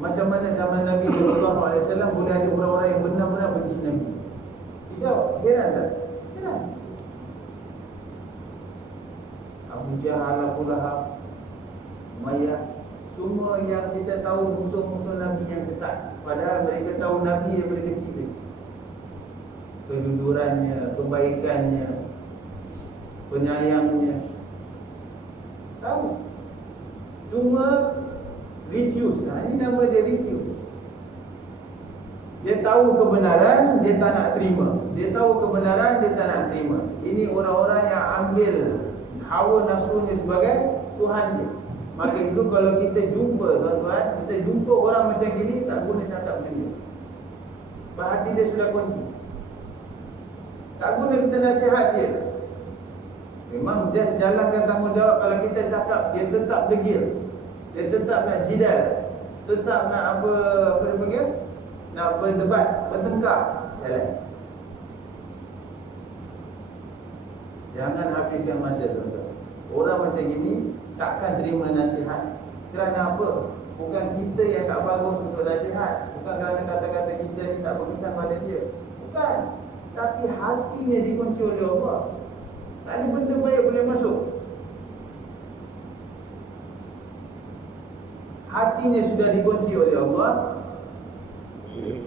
macam mana zaman Nabi SAW boleh ada orang-orang yang benar-benar benci Nabi. Risau, heran tak? Heran. Abu Jahal, Abu Lahab, Umayyah, semua yang kita tahu musuh-musuh Nabi yang ketat. Padahal mereka tahu Nabi daripada kecil lagi. Kejujurannya, kebaikannya, penyayangnya, tahu. Cuma refuse. Ini nama dia refuse. Dia tahu kebenaran, dia tak nak terima. Dia tahu kebenaran, dia tak nak terima. Ini orang-orang yang ambil hawa nafsunya sebagai Tuhan dia. Maka itu kalau kita jumpa, tuan-tuan, kita jumpa orang macam gini, tak guna cakap macam dia. Hati dia sudah kunci. Tak guna kita nasihat dia. Memang just jalankan tanggungjawab. Kalau kita cakap, dia tetap degil, dia tetap nak jidal, tetap nak apa dia panggil, nak berdebat, bertengkar, jalan. Jangan habiskan masa, tuan-tuan. Orang macam gini takkan terima nasihat. Kerana apa? Bukan kita yang tak bagus untuk nasihat, bukan kerana kata-kata kita ni tak berkesan pada dia, bukan. Tapi hatinya dikunci oleh Allah. Tak ada benda baik boleh masuk. Hatinya sudah dikunci oleh Allah.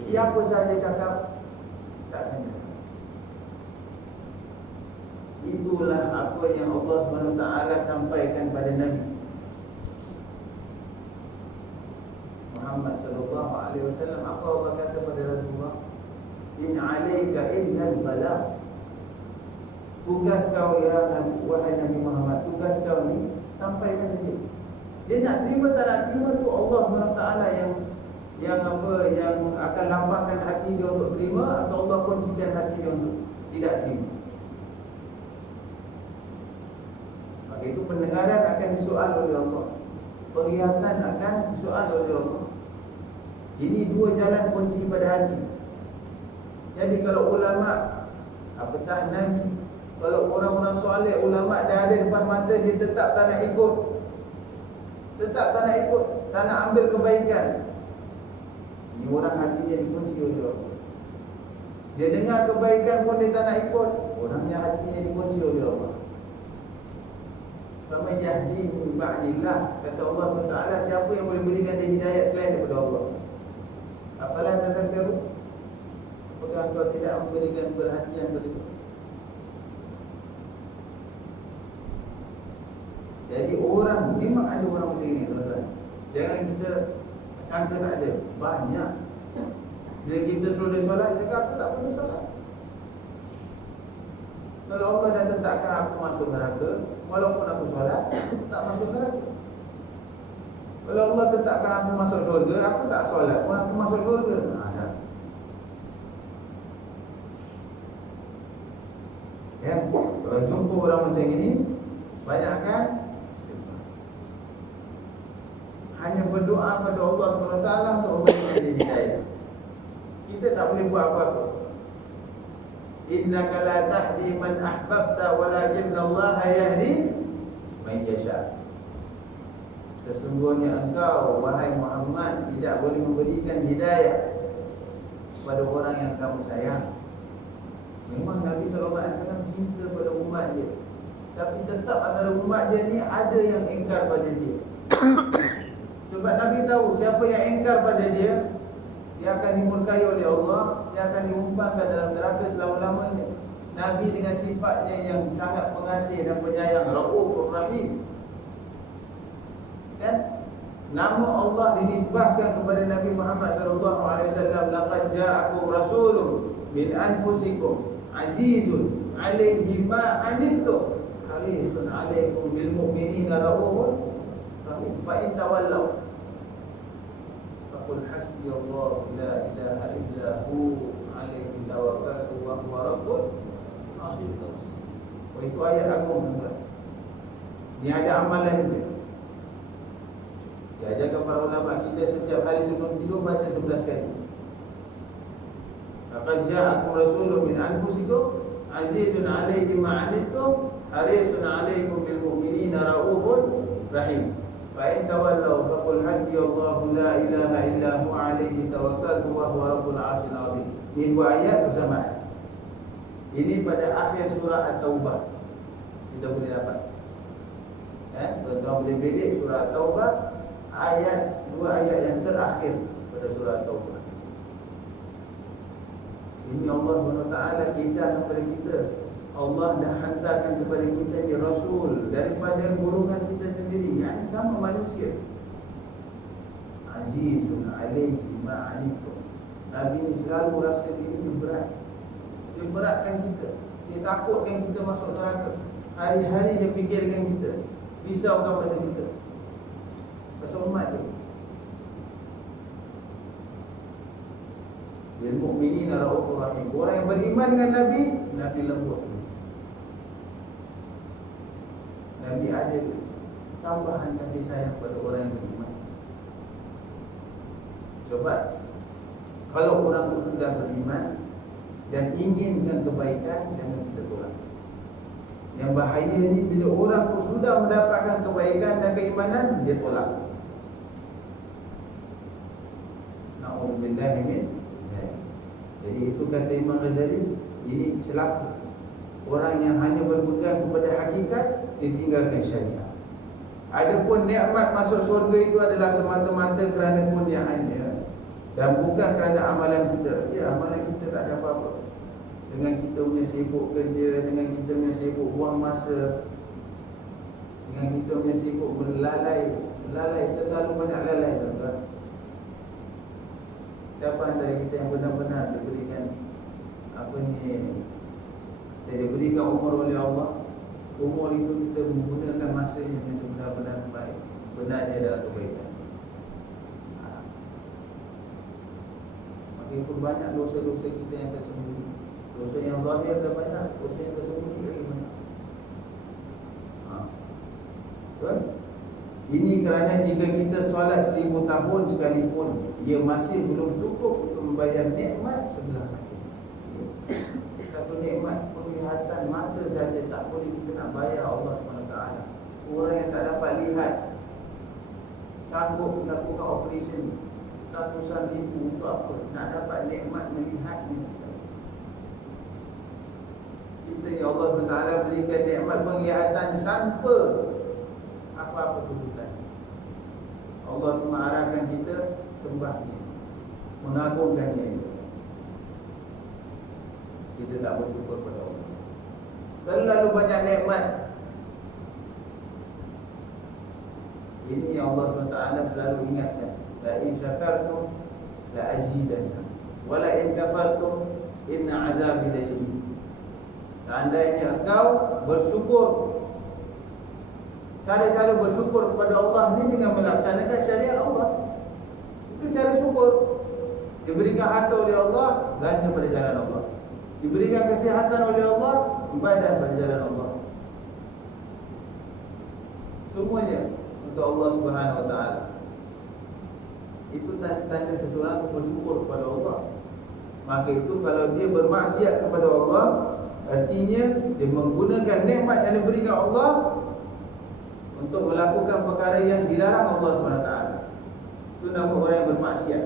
Siapa sahaja cakap, tak tanya. Itulah apa yang Allah SWT sampaikan pada Nabi Muhammad SAW. Apa Allah kata pada Rasulullah? In alaika illa al-balagh. Tugas kau ya Nabi, wahai Nabi Muhammad, tugas kau ni sampaikan saja. Dia nak terima tak nak terima tu Allah SWT yang apa, yang akan lapangkan hati dia untuk terima, atau Allah kuncikan hati dia untuk tidak terima. Maka itu pendengaran akan disoal oleh Allah, penglihatan akan disoal oleh Allah. Ini dua jalan kunci pada hati. Jadi kalau ulama, apatah Nabi, kalau orang-orang soleh, ulama dah ada depan mata, dia tetap tak nak ikut, tetap tak nak ikut, tak nak ambil kebaikan. Ini orang hatinya dikunci oleh Allah. Dia dengar kebaikan pun dia tak nak ikut, orangnya hatinya dikunci oleh Allah. Sama yahdi min ba'dillah, kata Allah Taala, siapa yang boleh berikan dia hidayah selain daripada Allah? Apalah tadhakkaru? Apakah engkau tidak memberikan perhatian kepada itu? Jadi orang, memang ada orang macam ini, tuan-tuan. Jangan kita sangka tak ada. Banyak. Bila kita suruh dia solat, cakap aku tak perlu solat. Kalau Allah dah tetapkan aku masuk neraka, walaupun aku solat, aku tak masuk neraka. Kalau Allah tetapkan aku masuk syurga, aku tak solat pun aku masuk syurga. Ya, kalau jumpa orang macam ini, banyakkan hanya berdoa pada Allah SWT untuk memberikan dia hidayah. Kita tak boleh buat apa-apa. Innaka la tahdi man ahbabta walakinna Allah yahdi man yasha. Sesungguhnya engkau, wahai Muhammad, tidak boleh memberikan hidayah pada orang yang kamu sayang. Memang Nabi SAW cinta pada umat dia, tapi tetap antara umat dia ni ada yang engkar pada dia. Sebab Nabi tahu siapa yang engkar pada dia, dia akan dimurkai oleh Allah, dia akan diumpankan dalam neraka selama-lamanya. Nabi dengan sifatnya yang sangat pengasih dan penyayang, Raufur Rahim, kan? Nama Allah dinisbahkan kepada Nabi Muhammad SAW. Laqad ja'akum rasulun min anfusikum azizun alaihi ma anittum harisun alaikum bil mu'minina raufur rahim. Fa in tawallaw faqul hasbiyallahu la ilaha illa hu alaihi tawakkaltu wa huwa rabbul arsyil azim. Itu ayat agung. Ni ada amalan dia. Diajarkan para ulama kita setiap hari sebelum tidur baca 11 kali. Laqad ja'akum rasulun min anfusikum azizun 'alaihi ma 'anittum harisun 'alaikum bil mu'minina raufur rahim. Fa in tawallaw faqul hasbiyallahu la ilaha illa huwa 'alaihi tawakkaltu wa huwa rabbul 'arsyil 'azim. Ini dua ayat bersamaan. Ini pada akhir surah At-Taubah kita boleh dapat. Tuan-tuan boleh belik surah At-Taubah, dua ayat yang terakhir pada surah Taubah. Ini Allah SWT kisah kepada kita. Allah dah hantarkan kepada kita ni Rasul daripada golongan kita sendiri, yang sama manusia. Azizun alaihi ma'anittum. Nabi ni selalu rasa diri dia berat. Dia beratkan kita, dia takutkan kita masuk neraka. Hari-hari dia fikirkan kita, risaukan pasal kita, pasal umat dia. Bil mu'minina raufur rahim. Orang yang beriman dengan Nabi, Nabi lembut. Nabi ada tambahan kasih sayang pada orang yang beriman. Sebab kalau orang itu sudah beriman dan inginkan kebaikan, jangan kita tolak. Yang bahaya ni bila orang itu sudah mendapatkan kebaikan dan keimanan, dia tolak. Na'udzubillahi min dzalik. Jadi itu kata Imam Ghazali, ini celaka orang yang hanya berpegang kepada hakikat, ditinggalkan syariat. Adapun nikmat masuk syurga itu adalah semata-mata kerana kurniaannya dan bukan kerana amalan kita. Ya, amalan kita tak ada apa-apa. Dengan kita punya sibuk kerja, dengan kita punya sibuk buang masa, dengan kita punya sibuk berlalai, terlalu banyak lalai, tuan-tuan. Siapa antara kita yang benar-benar diberikan diberikan umur oleh Allah? Umur itu kita menggunakan masanya dengan sebenar-benar baik, benarnya adalah kebaikan. Maka itu banyak dosa-dosa kita yang tersembunyi. Dosa yang zahir dah banyak, dosa yang tersembunyi lagi banyak. Betul? Ini kerana jika kita solat 1000 tahun sekalipun, ia masih belum cukup untuk membayar nikmat sebelah mata. Satu nikmat penglihatan mata saja tak boleh kita nak bayar Allah SWT. Orang yang tak dapat lihat sanggup melakukan operasi ratusan ribu untuk apa? Nak dapat nikmat melihat ni. Kita ya Allah SWT berikan nikmat penglihatan tanpa apa-apa tuntutan. Allah cuma arahkan kita sembah Dia, mengagungkan Dia. Kita tak bersyukur pada Allah. Terlalu banyak nikmat. Ini yang Allah SWT selalu ingatkan. La in syakartum la azidannakum wa la in kafartum inna azabi lasyadid. Seandainya engkau bersyukur, cara-cara bersyukur kepada Allah ni dengan melaksanakan syariat Allah. Itu cara syukur. Diberikan harta oleh Allah, belanja pada jalan Allah. Diberikan kesihatan oleh Allah, ibadah pada jalan Allah. Semuanya untuk Allah Subhanahu Wa Taala. Itu tanda seseorang itu bersyukur kepada Allah. Maka itu kalau dia bermaksiat kepada Allah, artinya dia menggunakan nikmat yang diberikan Allah untuk melakukan perkara yang dilarang Allah SWT. Itu nama orang yang bermaksiat.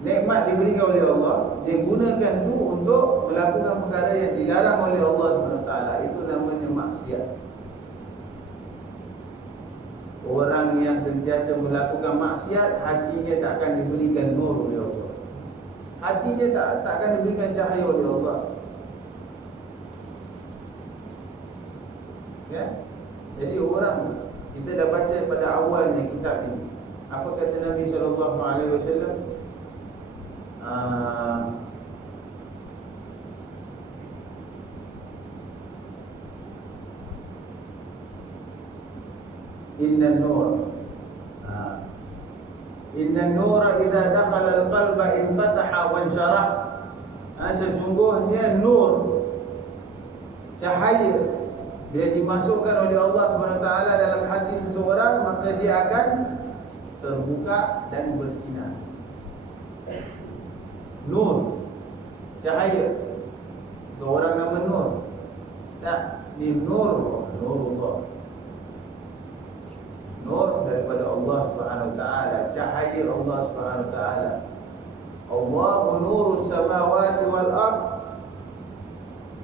nikmat diberikan oleh Allah, dia gunakan tu untuk melakukan perkara yang dilarang oleh Allah SWT. Itu namanya maksiat. Orang yang sentiasa melakukan maksiat, hatinya tak akan diberikan nur oleh Allah. Hatinya tak akan diberikan cahaya oleh Allah. Ya? Jadi orang, kita dah baca pada awalnya kitab ini. Apa kata Nabi SAW? Inna nur idza dakhala al-qalba infataha wa insyarah. Sesungguhnya nur, cahaya, bila dimasukkan oleh Allah SWT dalam hati seseorang, maka dia akan terbuka dan bersinar. Nur, cahaya. Orang nama Nur. Tak, ni Nur, Nurullah. Nur daripada Allah Subhanahu Wa Taala, cahaya Allah Subhanahu Wa Taala. Allahu nurus samawati wal ard.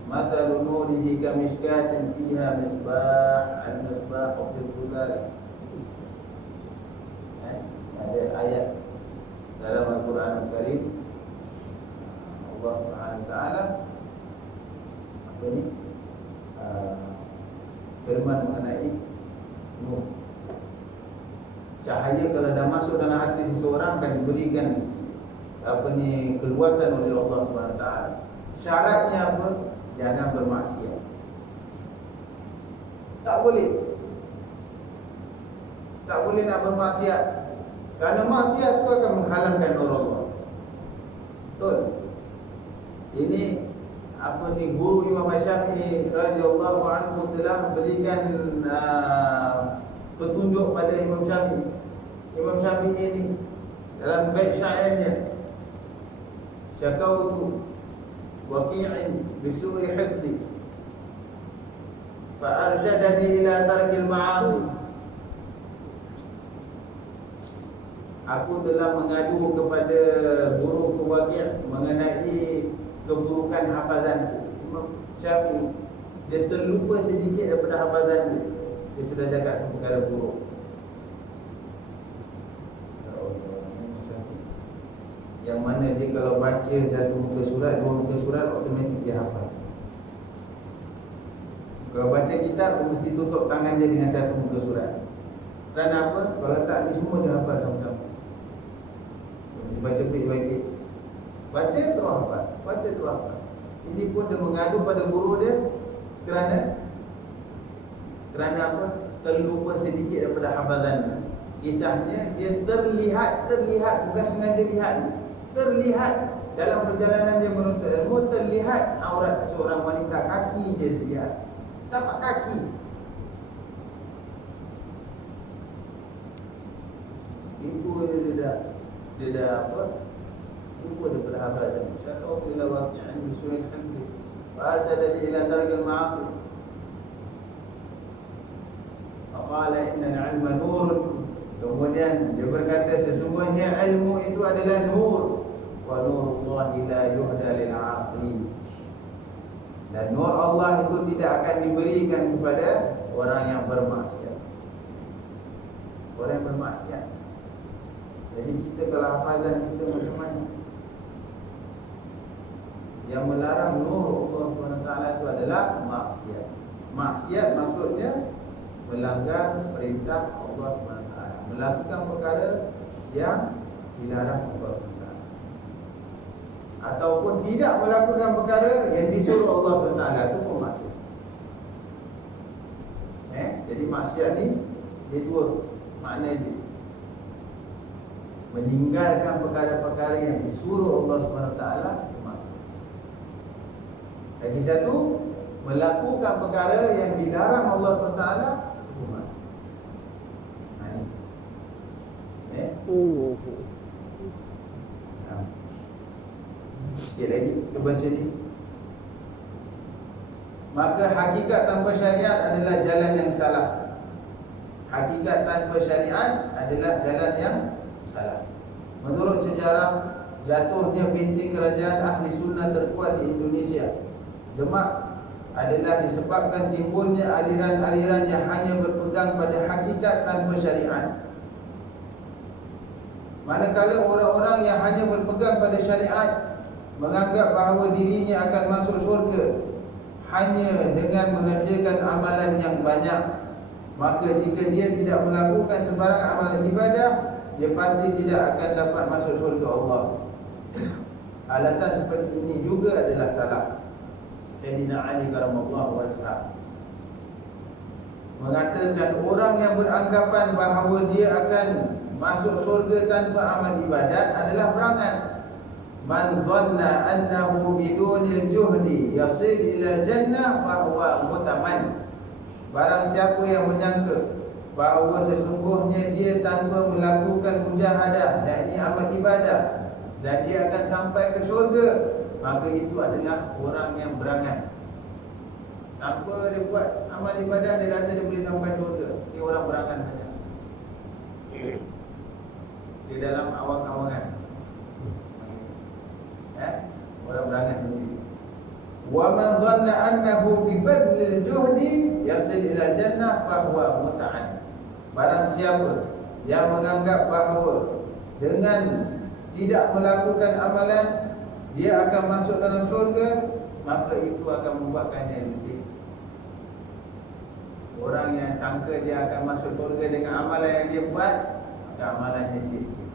Mathalu nurihi kamishkatin fiha misbah, al-misbah fil qudar. Ada ayat dalam Al-Quran Al-Karim, Allah Subhanahu Wa Taala firman mengenai nur. Cahaya kalau dah masuk dalam hati seseorang akan diberikan keluasan oleh Allah Subhanahu Wa Taala. Syaratnya apa? Jangan bermaksiat. Tak boleh nak bermaksiat. Kerana maksiat itu akan menghalangkan nur Allah. Betul. Ini guru Imam Syafi'i radhiyallahu anhu telah berikan petunjuk pada Imam Syafi'i. Imam Syafi'i ini dalam bait syairnya, syakautu waqi'in bisu'i hifzi fa arsyadani ila tarkil ma'asi. Aku telah mengadu kepada guru Waqi' mengenai keburukan hafazanku. Imam Syafi'i, dia terlupa sedikit daripada hafazanku. Dia sudah cakap itu perkara buruk. Yang mana dia kalau baca satu muka surat, dua muka surat, automatik dia hafal. Kalau baca kitab, mesti tutup tangan dia dengan satu muka surat. Kerana apa? Kalau tak, ni semua dia hafal sama-sama. Mesti baca baik-baik. Baca terus hafal. Baca terus hafal. Ini pun dia mengadu pada guru dia kerana apa? Terlupa sedikit daripada hafazannya. Kisahnya, dia terlihat, bukan sengaja lihat, terlihat dalam perjalanan dia menuntut ilmu, terlihat aurat seorang wanita, kaki dia terlihat, tapak kaki. Itu dia dah apa? Lupa daripada hafazan. Syakau ila waqi'in bisu'il hamdi wa arsadani ila tarkil ma'asi. Faqala innal 'ilma nurun. Kemudian dia berkata, sesungguhnya ilmu itu adalah nur. Wa nurullahi la yuhda lil 'asi. Dan nur Allah itu tidak akan diberikan kepada orang yang bermaksiat. Orang yang bermaksiat. Jadi kita kalau hafazan kita macam mana? Yang melarang nur Allah SWT itu adalah maksiat. Maksiat maksudnya melanggar perintah Allah SWT, melakukan perkara yang dilarang Allah SWT, ataupun tidak melakukan perkara yang disuruh Allah SWT, itu pun maksiat. Jadi maksiat ni dia dua makna dia. Meninggalkan perkara-perkara yang disuruh Allah SWT itu maksiat. Lagi satu, melakukan perkara yang dilarang Allah SWT itu maksiat. Sikit lagi kita baca ni. Maka hakikat tanpa syariat adalah jalan yang salah. Hakikat tanpa syariat adalah jalan yang salah. Menurut sejarah, jatuhnya binti kerajaan ahli sunnah terkuat di Indonesia, Demak, adalah disebabkan timbulnya aliran-aliran yang hanya berpegang pada hakikat tanpa syariat. Manakala orang-orang yang hanya berpegang pada syariat menganggap bahawa dirinya akan masuk syurga hanya dengan mengerjakan amalan yang banyak, maka jika dia tidak melakukan sebarang amalan ibadah, dia pasti tidak akan dapat masuk syurga Allah. Alasan seperti ini juga adalah salah. Sayyidina Ali karamallahu wajhah mengatakan orang yang beranggapan bahawa dia akan masuk syurga tanpa amal ibadat adalah berangan. Man dhanna annahu bidunil juhdi yasil ila jannah fahuwa mutaman. Barang siapa yang menyangka bahawa sesungguhnya dia tanpa melakukan mujahadah, yakni amal ibadah, dan dia akan sampai ke syurga, maka itu adalah orang yang berangan. Tanpa dia buat amal ibadah, dia rasa dia boleh sampai syurga. Ini orang berangan saja. Di dalam awang-awangan, orang berangan sendiri. Wa man dhanna annahu bi badlil juhdi yasil ila jannah fa huwa muta'an. Barang siapa yang menganggap bahawa dengan tidak melakukan amalan dia akan masuk dalam syurga, maka itu akan membuatkannya letih. Orang yang sangka dia akan masuk syurga dengan amalan yang dia buat, maka amalannya sia-sia.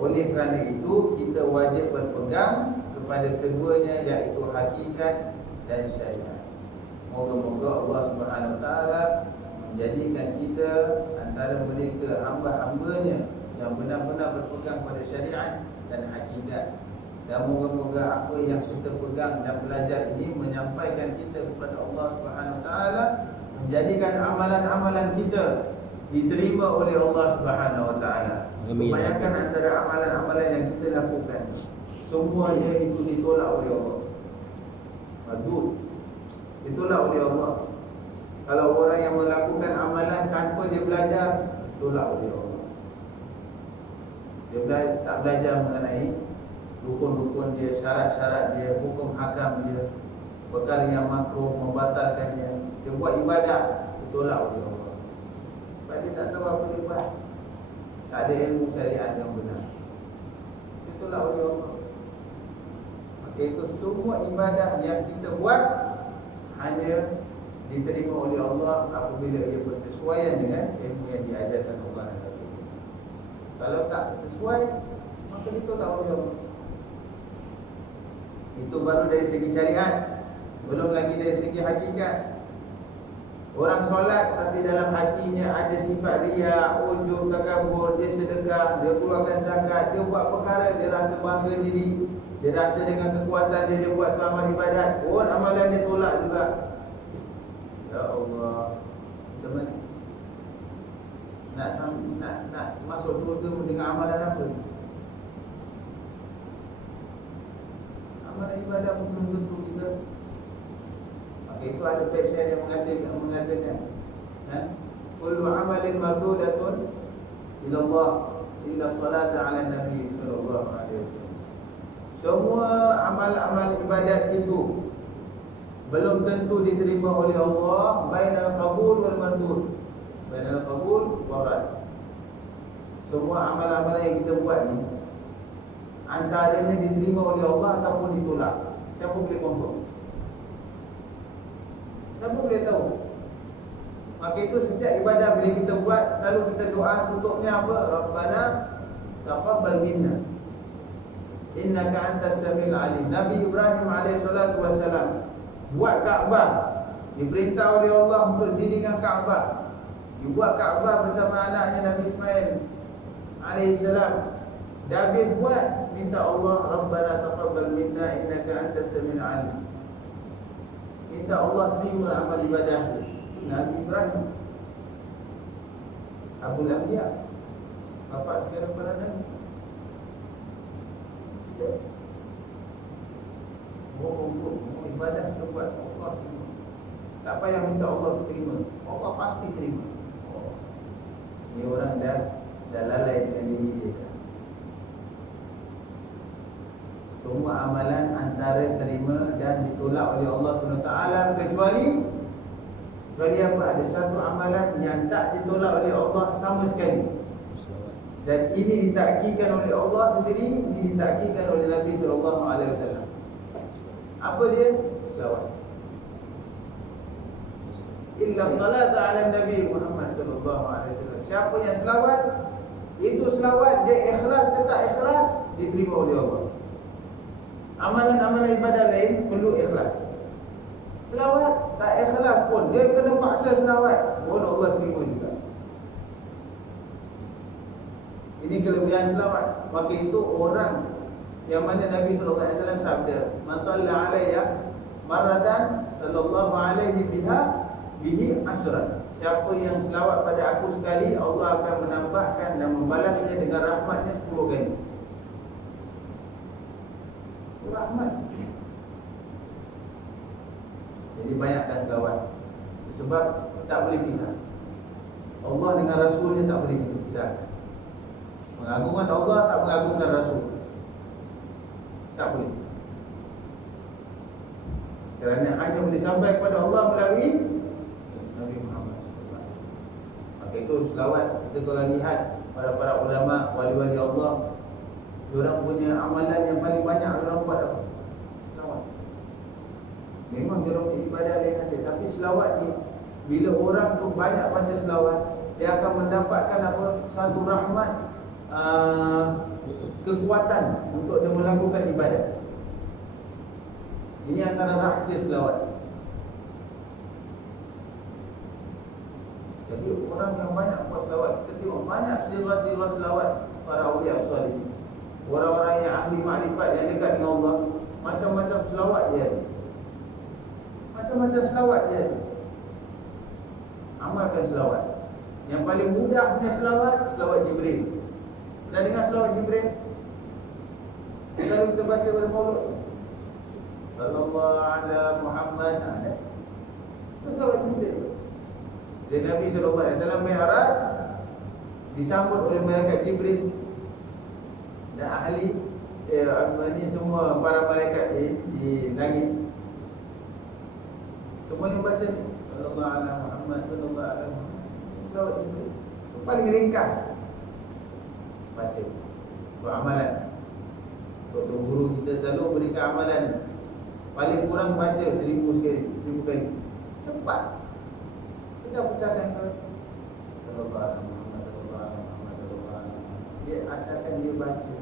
Oleh kerana itu, kita wajib berpegang kepada keduanya, iaitu hakikat dan syariat. Moga-moga Allah Subhanahu Wa Taala menjadikan kita antara mereka hamba-hambanya yang benar-benar berpegang pada syariat dan hakikat. Dan moga-moga apa yang kita pegang dan belajar ini menyampaikan kita kepada Allah Subhanahu Wa Taala, menjadikan amalan-amalan kita diterima oleh Allah Subhanahu Wa Taala. Kebanyakan antara amalan-amalan yang kita lakukan, semuanya itu ditolak oleh Allah. Mardud, ditolak oleh Allah. Kalau orang yang melakukan amalan tanpa dia belajar, ditolak oleh Allah. Dia tak belajar mengenai rukun-rukun dia, syarat-syarat dia, hukum hakam dia, perkara yang makruh, membatalkannya. Dia buat ibadah, ditolak oleh Allah. Sebab dia tak tahu apa dia buat, tak ada ilmu syariat yang benar, ditolak oleh Allah. Maka itu semua ibadah yang kita buat hanya diterima oleh Allah apabila ia bersesuaian dengan ilmu yang diajarkan Allah dan Rasul. Kalau tak sesuai, maka ditolak oleh Allah. Itu baru dari segi syariat, belum lagi dari segi hakikat. Orang solat tapi dalam hatinya ada sifat riya, ujub, takabur, dia sedekah, dia keluarkan zakat, dia buat perkara, dia rasa bangga diri, dia rasa dengan kekuatan dia buat tu amal ibadat, amalan dia tolak juga. Ya Allah, macam mana? Nak masuk syurga dengan amalan apa? Amalan ibadat pun belum tentu kita. Maka itu ada pasal yang mengatakan kullu amalin mardudatun ila Allah illa salata ala Nabi sallallahu alaihi wasallam. Semua amal-amal ibadat itu belum tentu diterima oleh Allah, bainal qabul wal mardud, bainal qabul wa rad. Semua amal-amal yang kita buat ni antaranya diterima oleh Allah ataupun ditolak. Siapa boleh confirm? Siapa boleh tahu? Maka itu setiap ibadah bila kita buat, selalu kita doa tutupnya apa? Rabbana taqabbal minna innaka antas samiul alim. Nabi Ibrahim alaihissalatu wassalam buat Kaabah, diperintah oleh Allah untuk dirikan Kaabah. Dia buat Kaabah bersama anaknya Nabi Ismail alaihissalam. Dah habis buat, minta Allah Rabbana taqabbal minna innaka antas samiul alim. Minta Allah terima amal ibadah Nabi Ibrahim, Abul Anbiya, bapa segala para nabi. Tidak. Mau ibadah kita buat Allah terima. Tak payah minta Allah terima, Allah pasti terima. Ini orang dah dan lalai dengan diri dia. Semua amalan antara terima dan ditolak oleh Allah SWT, kecuali apa? Ada satu amalan yang tak ditolak oleh Allah sama sekali. Dan ini ditakdirkan oleh Allah sendiri, ini ditakdirkan oleh Nabi SAW. Apa dia? Selawat. Illa salat ala Nabi Muhammad SAW. Siapa yang selawat, itu selawat dia ikhlas ke tak ikhlas, diterima oleh Allah. Amalan-amalan ibadah lain perlu ikhlas. Selawat tak ikhlas pun, dia kena paksa selawat pun Allah terima juga. Ini kelebihan selawat. Maka itu orang yang mana Nabi SAW sabda, man shalla alayya marratan sallallahu alaihi bihi asran. Siapa yang selawat pada aku sekali, Allah akan menambahkan dan membalasnya dengan rahmatnya 10 kali. Rahmat. Jadi banyakkan selawat. Sebab tak boleh pisah. Allah dengan Rasulnya tak boleh dipisahkan. Mengagungkan Allah tak mengagungkan Rasul, tak boleh. Kerana hanya boleh sampai kepada Allah melalui Nabi Muhammad SAW. Maka itu selawat, kita kalau lihat para ulama, wali-wali Allah, diorang punya amalan yang paling banyak diorang buat apa? Selawat. Memang diorang punya ibadah lain ada, tapi selawat ni, bila orang tu banyak baca selawat, dia akan mendapatkan apa? Satu rahmat, kekuatan untuk dia melakukan ibadah. Ini antara rahsia selawat. Jadi orang yang banyak buat selawat, kita tengok banyak sirah-sirah selawat para awliya salih, orang-orang yang ahli makrifat yang dekat dengan Allah, macam-macam selawat dia ada. Macam-macam selawat dia ada. Amalkan selawat. Yang paling mudah punya selawat, selawat Jibril. Pernah dengar selawat Jibril? Kalau kita baca pada maulud, sallallahu ala Muhammad, ada. Itu selawat Jibril. Dan Nabi SAW Mi'raj disambut oleh malaikat Jibril dan ahli ini semua para malaikat di langit. Semuanya baca ni, sallallahu ala Muhammad, sallallahu ala Muhammad. Selawat Jibril. Itu paling ringkas. Baca buat amalan. Doktor guru kita selalu berikan amalan paling kurang baca 1000 kali. Cepat. Pecah-pecahkan ke sallallahu alaihi Muhammad, sallallahu alaihi Muhammad, sallallahu alaihi Muhammad. Dia asalkan dia baca,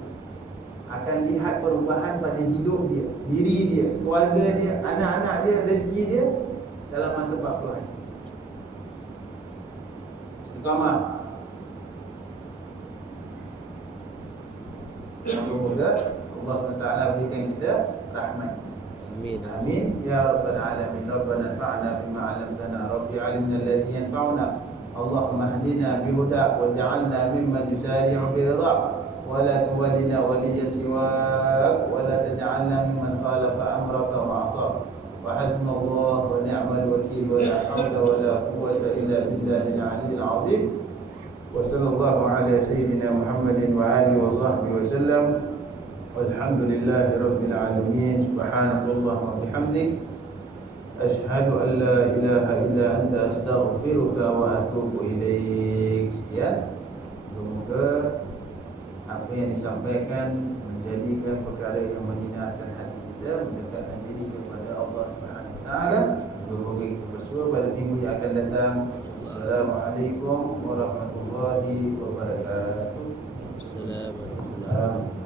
akan lihat perubahan pada hidup dia, diri dia, keluarga dia, anak-anak dia, rezeki dia dalam masa 40 hari. Istiqamah. Semoga Allah SWT berikan kita rahmat. Amin. Amin. Ya Rabbal Alamin. Rabbana anfa'na bima 'allamtana. Rabbi 'allimna alladhi yanfa'una. Allahumma hdina bihudak waj'alna mimman yusari'u biridhak. Wa la tuwallina waliyan siwak. Wa la taj'alna mimman khalafa amraka wa 'asak. Wa hasbunallahu wa ni'mal wakeel. Wa la hawla wa la quwwata illa billahil 'aliyyil 'azim. Wa sallallahu ala sayyidina Muhammadin wa alihi wa sahbihi wa sallam. Walhamdulillahi rabbil alamin. Subhanallah wa bihamdik, asyhadu an la ilaha illa anta, astaghfiruka wa atubu ilaik. Sekian. Semoga apa yang disampaikan menjadikan perkara yang menyinarkan hati kita, mendekatkan diri kepada Allah Subhanahu wa taala. Semoga kita bersua pada minggu yang akan datang. Assalamualaikum warahmatullahi wabarakatuh. Assalamualaikum.